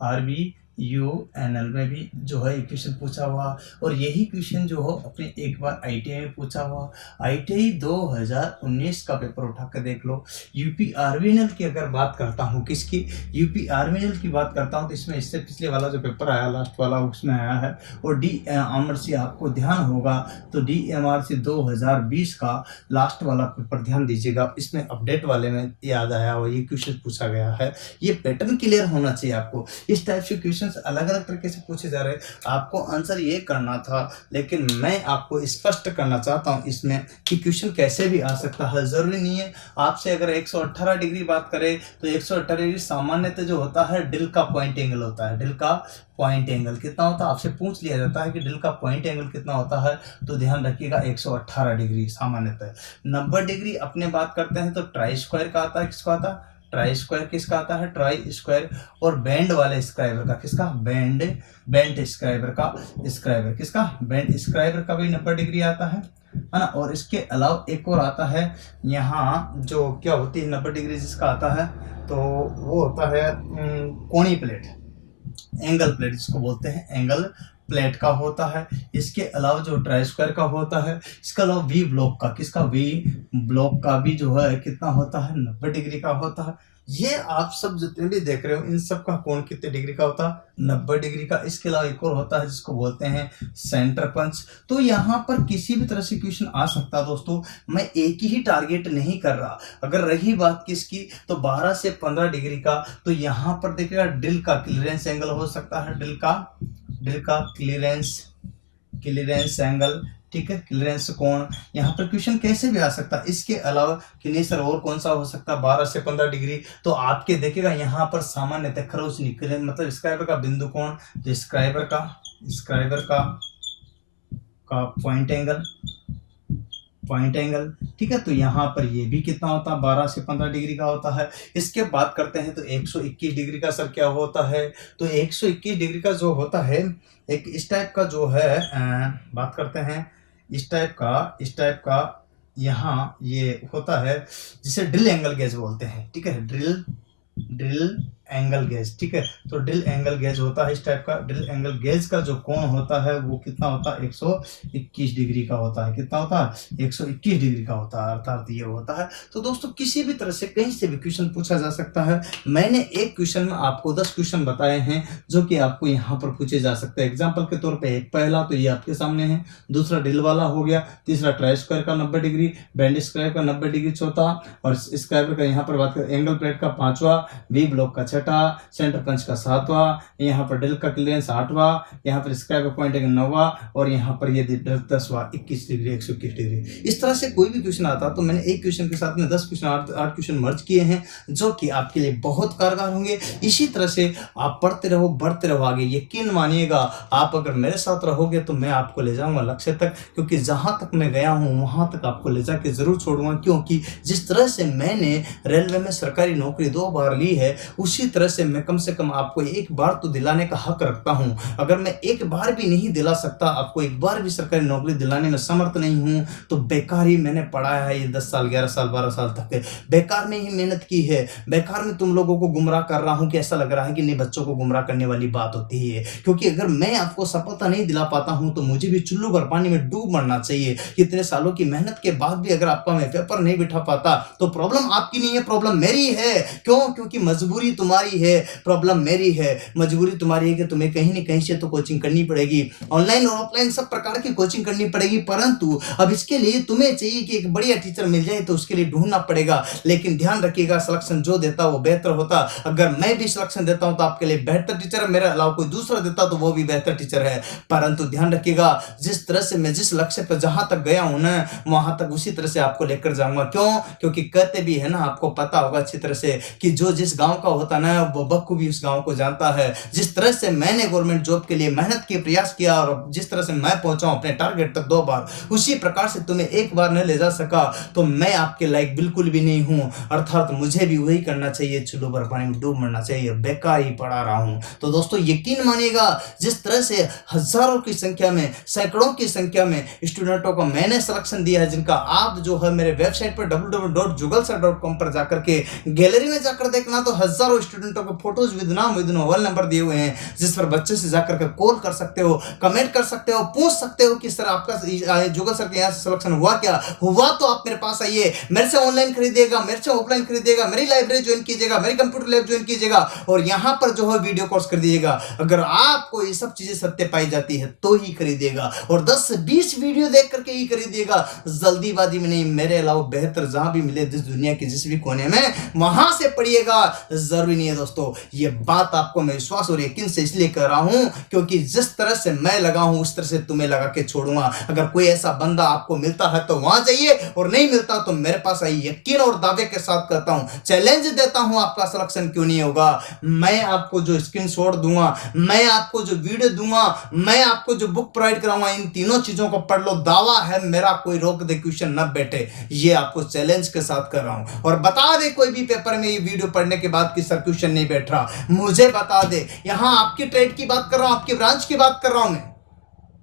RVUNL में भी जो है क्वेश्चन पूछा हुआ, और यही क्वेश्चन जो हो अपने एक बार ITI में पूछा हुआ। ITI 2019 का पेपर उठा कर देख लो। UPRVNL की अगर बात करता हूँ, किसकी, UPRVNL की बात करता हूँ, तो इसमें इससे पिछले वाला जो पेपर आया लास्ट वाला उसमें आया है। और DMRC आपको ध्यान होगा तो DMRC 2020 का लास्ट वाला पेपर ध्यान दीजिएगा, इसमें अपडेट वाले में याद आया और ये क्वेश्चन पूछा गया है। ये पैटर्न क्लियर होना चाहिए आपको। इस टाइप से क्वेश्चन अलग अलग तरीके से पूछे जा रहे हैं, आपको आंसर ये करना था। लेकिन मैं आपको स्पष्ट करना चाहता हूं इसमें कि क्वेश्चन कैसे भी आ सकता है, जरूरी नहीं है। आपसे अगर 118 डिग्री बात करें तो 118 डिग्री सामान्यतः जो होता है डिल का पॉइंट एंगल होता है। डिल का पॉइंट एंगल कितना होता है, आपसे पूछ लिया जाता है कि डिल का पॉइंट एंगल कितना होता है, तो ध्यान रखिएगा 118 डिग्री सामान्यतः। 90 डिग्री अपने बात करते हैं तो ट्राई स्क्वायर का आता है, किसका आता है, ट्राई स्क्वायर किसका आता है, ट्राई स्क्वायर। और बैंड वाले स्क्राइबर का, किसका, बैंड स्क्राइबर का, स्क्राइबर किसका, बैंड स्क्राइबर का भी 90 डिग्री आता है ना। और इसके अलावा एक और आता है यहाँ, जो क्या होती है 90 डिग्री जिसका आता है, तो वो होता है कोणी प्लेट, एंगल प्लेट जिसको बोलते हैं, एंगल प्लेट का होता है। इसके अलावा जो ट्राई स्क्वायर का होता है, इसके अलावा वी ब्लॉक का, किसका, वी ब्लॉक का भी जो है कितना होता है, 90 डिग्री का होता है। ये आप सब जितने भी देख रहे हो इन सब का कोण कितने डिग्री का होता है, 90 डिग्री का। इसके अलावा एक और होता है जिसको बोलते हैं सेंटर पंच। तो यहाँ पर किसी भी तरह से क्वेश्चन आ सकता है दोस्तों, मैं एक ही टारगेट नहीं कर रहा। अगर रही बात किसकी, तो 12 से 15 डिग्री का, तो यहाँ पर देखिएगा डिल का क्लियरेंस एंगल हो सकता है, डिल का क्लियरेंस एंगल, ठीक है, क्लियरेंस कोण। यहाँ पर क्वेश्चन कैसे भी आ सकता है। इसके अलावा कि नहीं सर और कौन सा हो सकता है, 12 से 15 डिग्री, तो आपके देखिएगा यहाँ पर सामान्यतः खरोच निकले, मतलब स्क्राइबर का बिंदु कोण, जो स्क्राइबर का पॉइंट एंगल, ठीक है। तो यहाँ पर ये भी कितना होता है, 12 से 15 डिग्री का होता है। इसके बात करते हैं तो 121 डिग्री का सर क्या होता है, तो 121 डिग्री का जो होता है, एक इस टाइप का जो है बात करते हैं, इस टाइप का यहाँ ये होता है जिसे ड्रिल एंगल गेज बोलते हैं, ठीक है, ड्रिल एंगल गेज, ठीक है। तो ड्रिल एंगल गेज होता है इस टाइप का। ड्रिल एंगल गेज का जो कोण होता है वो कितना होता है, 121 डिग्री का होता है। कितना होता है, 121 डिग्री का होता है, अर्थात ये होता है। तो दोस्तों किसी भी तरह से कहीं से भी क्वेश्चन पूछा जा सकता है। मैंने एक क्वेश्चन में आपको 10 क्वेश्चन बताए हैं जो कि आपको यहाँ पर पूछे जा सकते हैं। एग्जाम्पल के तौर पर एक पहला तो ये आपके सामने है, दूसरा ड्रिल वाला हो गया, तीसरा ट्राई स्क्वायर का 90 डिग्री, बैंड स्क्वायर का 90 डिग्री चौथा, और स्क्वायर का यहाँ पर बात करें एंगल प्लेट का 5वां, वी ब्लॉक का 6वां, सेंटर पंच का 7वां, यहाँ पर डिल का क्लियरेंस 8वां, यहाँ पर स्क्वायर पॉइंट 9वां, और यहाँ पर ये 10वां, 21 डिग्री, 121 डिग्री। इस तरह से कोई भी क्वेश्चन आता तो मैंने एक क्वेश्चन के साथ में 10 क्वेश्चन, 8 क्वेश्चन मर्ज किए हैं, जो कि आपके लिए बहुत कारगर होंगे। इसी तरह से आप पढ़ते रहो, बढ़ते रहो आगे। यकीन मानिएगा, आप अगर मेरे साथ रहोगे तो मैं आपको ले जाऊंगा लक्ष्य तक, क्योंकि जहां तक मैं गया हूं वहां तक आपको ले जाके जरूर छोड़ूंगा। क्योंकि जिस तरह से मैंने रेलवे में सरकारी नौकरी 2 बार ली है, उसी तरह से मैं कम से कम आपको एक बार तो दिलाने का हक रखता हूं। अगर मैं एक बार भी नहीं दिला सकता, आपको एक बार भी सरकारी नौकरी दिलाने में समर्थ नहीं हूं, तो बेकार ही मैंने पढ़ाया है ये 10 साल, 11 साल, 12 साल तक, बेकार में ही मेहनत की है, बेकार में तुम लोगों को गुमराह कर रहा हूं कि ऐसा लग रहा है कि नहीं, बच्चों को गुमराह करने वाली बात होती है। क्योंकि अगर मैं आपको सफलता नहीं दिला पाता हूं तो मुझे भी चुल्लू भर पानी में डूब मरना चाहिए। इतने सालों की मेहनत के बाद भी अगर आपका मैं पेपर नहीं बिठा पाता तो प्रॉब्लम आपकी नहीं है, प्रॉब्लम मेरी है। क्यों? क्योंकि मजबूरी तुम्हारी तुम्हारी है, प्रॉब्लम मेरी है, मजबूरी तुम्हारी है कि तुम्हें कहीं न कहीं से तो कोचिंग करनी पड़ेगी, ऑनलाइन और ऑफलाइन सब प्रकार की कोचिंग करनी पड़ेगी। परंतु अब इसके लिए तुम्हें चाहिए कि एक बढ़िया टीचर मिल जाए, तो उसके लिए ढूंढना पड़ेगा। लेकिन ध्यान रखिएगा, सिलेक्शन जो देता वो बेहतर होता। अगर मैं भी सिलेक्शन देता हूं तो आपके लिए बेहतर टीचर है, मेरे अलावा कोई दूसरा देता तो वो भी बेहतर टीचर है। परंतु ध्यान रखिएगा, जिस तरह से मैं जिस लक्ष्य पर जहां तक गया हूं ना, वहां तक उसी तरह से आपको लेकर जाऊंगा। क्यों? क्योंकि कहते भी है ना, आपको पता होगा अच्छी तरह से कि जो जिस गांव का होता ना, वो बखूबी उस गांव को जानता है। जिस तरह से मैंने गवर्नमेंट जॉब के लिए मेहनत की, प्रयास किया, और जिस तरह से मैं पहुंचा हूं अपने टारगेट तक 2 बार, उसी प्रकार से तुम्हें एक बार न ले जा सका तो मैं आपके लायक बिल्कुल भी नहीं हूं। अर्थात मुझे भी वही करना चाहिए, चुल्लू पर पानी में डूब मरना चाहिए, बेकार ही पढ़ा रहा हूं। तो दोस्तों यकीन मानिएगा, जिस तरह से हजारों की संख्या में, सैकड़ों की संख्या में स्टूडेंटों को मैंने सिलेक्शन दिया है, जिनका आप जो है मेरे वेबसाइट पर www.jugalsar.com पर जाकर के गैलरी में जाकर देखना, तो हजारों स्टूडेंटों के फोटोज विद नाम विद मोबाइल नंबर दिए हुए हैं, जिस पर बच्चे से जाकर के कॉल कर सकते हो, कमेंट कर सकते हो, पूछ सकते हो कि सर आपका जुगल सर के यहाँ से सिलेक्शन हुआ क्या? हुआ तो आप मेरे पास आइए, मेरे से ऑनलाइन खरीदिएगा, मेरे से ऑफलाइन खरीदिएगा, मेरी लाइब्रेरी ज्वाइन कीजिएगा, मेरी कंप्यूटर लैब ज्वाइन कीजिएगा, और यहाँ पर जो है वीडियो कोर्स कर दीजिएगा। अगर आपको ये सब चीजें सत्य पाई जाती है तो ही खरीदिएगा, और 10 से 20 वीडियो देख करके ही खरीदिएगा, जल्दीबाजी में नहीं। मेरे अलावा बेहतर जहां भी मिले, जिस दुनिया के जिस भी कोने में, वहां से पढ़िएगा। जरूरी नहीं है दोस्तों, ये बात आपको मैं विश्वास और यकीन से इसलिए कह रहा हूं क्योंकि जिस तरह से मैं लगा हूं उस तरह से तुम्हें लगा के छोड़ूंगा। अगर कोई ऐसा बंदा आपको मिलता है तो वहां जाइए, और नहीं मिलता तो मेरे पास आइए। यकीन और दावे के साथ कहता हूं, चैलेंज देता हूं, आपका सिलेक्शन क्यों नहीं होगा। मैं आपको जो स्क्रीनशॉट दूंगा, मैं आपको जो वीडियो दूंगा, मैं आपको जो बुक प्रोवाइड कराऊंगा, इन तीनों चीजों को पढ़ लो। दावा है मेरा, कोई रोक दे क्वेश्चन न बैठे, ये आपको चैलेंज के साथ कर रहा हूं। और बता दे कोई भी पेपर में ये वीडियो पढ़ने के बाद कि सर क्वेश्चन नहीं बैठ रहा, मुझे बता दे। यहां आपकी ट्रेड की बात कर रहा हूं, आपकी ब्रांच की बात कर रहा हूं मैं,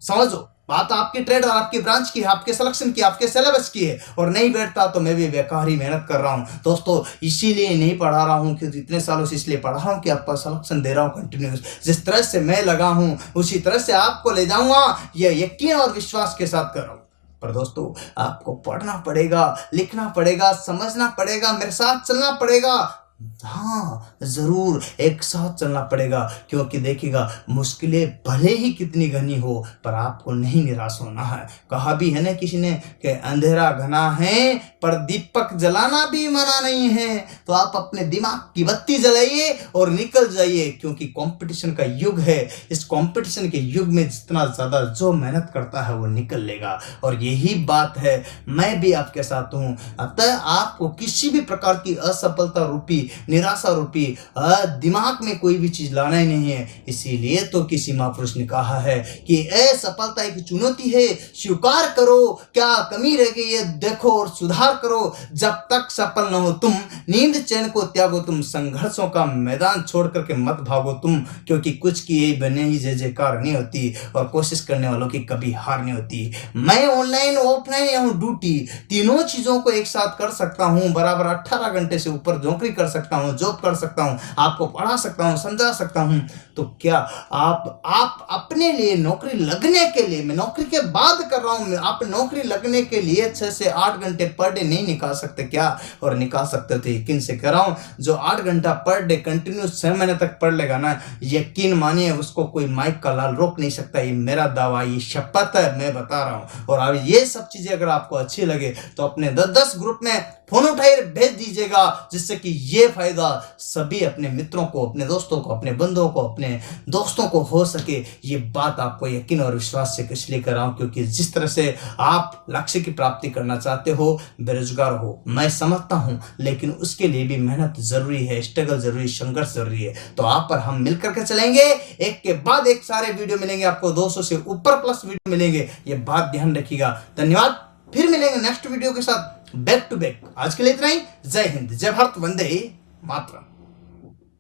समझो बात आपकी ट्रेड और आपकी ब्रांच की है, आपके सिलेक्शन की, आपके सिलेबस की है। और नहीं बैठता तो मैं भी बेकार ही मेहनत कर रहा हूं दोस्तों। इसीलिए नहीं पढ़ा रहा हूं कि इतने सालों से, इसलिए पढ़ा रहा हूं कि आपका सिलेक्शन दे रहा हूं कंटिन्यूस। जिस तरह से मैं लगा हूं उसी तरह से आपको ले जाऊंगा, ये यकीन और विश्वास के साथ कर रहा हूं। पर दोस्तों आपको पढ़ना पड़ेगा, लिखना पड़ेगा, समझना पड़ेगा, मेरे साथ चलना पड़ेगा। हाँ जरूर एक साथ चलना पड़ेगा, क्योंकि देखिएगा मुश्किलें भले ही कितनी घनी हो, पर आपको नहीं निराश होना है। कहा भी है ना किसी ने कि अंधेरा घना है पर दीपक जलाना भी मना नहीं है। तो आप अपने दिमाग की बत्ती जलाइए और निकल जाइए, क्योंकि कंपटीशन का युग है। इस कंपटीशन के युग में जितना ज्यादा जो मेहनत करता है वो निकल लेगा, और यही बात है, मैं भी आपके साथ हूं। अतः आपको किसी भी प्रकार की असफलता रूपी, निराशा रूपी दिमाग में कोई भी चीज लाना ही नहीं है। इसीलिए तो किसी महापुरुष ने कहा है कि असफलता एक चुनौती है, स्वीकार करो, क्या कमी रह गई है देखो और सुधार करो। जब तक सफल न हो तुम, नींद चैन को त्यागो तुम, संघर्षों का मैदान छोड़ करके मत भागो तुम, क्योंकि कुछ किए बने ही जय जयकार नहीं होती, और कोशिश करने वालों की कभी हार नहीं होती। मैं ऑनलाइन ऑफलाइन या ड्यूटी तीनों चीजों को एक साथ कर सकता हूं, बराबर 18 घंटे से ऊपर नौकरी कर सकता हूं, जॉब कर सकता हूं, आपको पढ़ा सकता हूं, समझा सकता हूं। तो क्या आप अपने लिए नौकरी लगने के लिए, मैं नौकरी के बाद कर रहा हूं, आप नौकरी लगने के लिए 6 से 8 घंटे पर डे नहीं निकाल सकते क्या? और निकाल सकते थे, यकीन से कह रहा हूं। जो 8 घंटा पर डे कंटिन्यू 6 महीने तक पढ़ लेगा ना, यकीन मानिए उसको कोई माइक का लाल रोक नहीं सकता। ये मेरा दावा, ये शपथ है, मैं बता रहा हूं। और अब ये सब चीजें अगर आपको अच्छी लगे तो अपने 10-10 ग्रुप में फोन उठाइए, भेज दीजिएगा, जिससे कि ये फायदा सभी अपने मित्रों को, अपने दोस्तों को, अपने बंधुओं को, अपने दोस्तों को हो सके। ये बात आपको यकीन और विश्वास से इसलिए कर रहा हूं क्योंकि जिस तरह से आप लक्ष्य की प्राप्ति करना चाहते हो, बेरोजगार हो, मैं समझता हूं, लेकिन उसके लिए भी मेहनत जरूरी है, स्ट्रगल जरूरी, संघर्ष जरूरी है। तो आप पर हम मिलकर के चलेंगे, एक के बाद एक सारे वीडियो मिलेंगे आपको, 200 से ऊपर प्लस वीडियो मिलेंगे, ये बात ध्यान रखिएगा। धन्यवाद, फिर मिलेंगे नेक्स्ट वीडियो के साथ बैक टू बैक। आज के लिए इतना ही। जय हिंद, जय भारत, वंदे मातरम।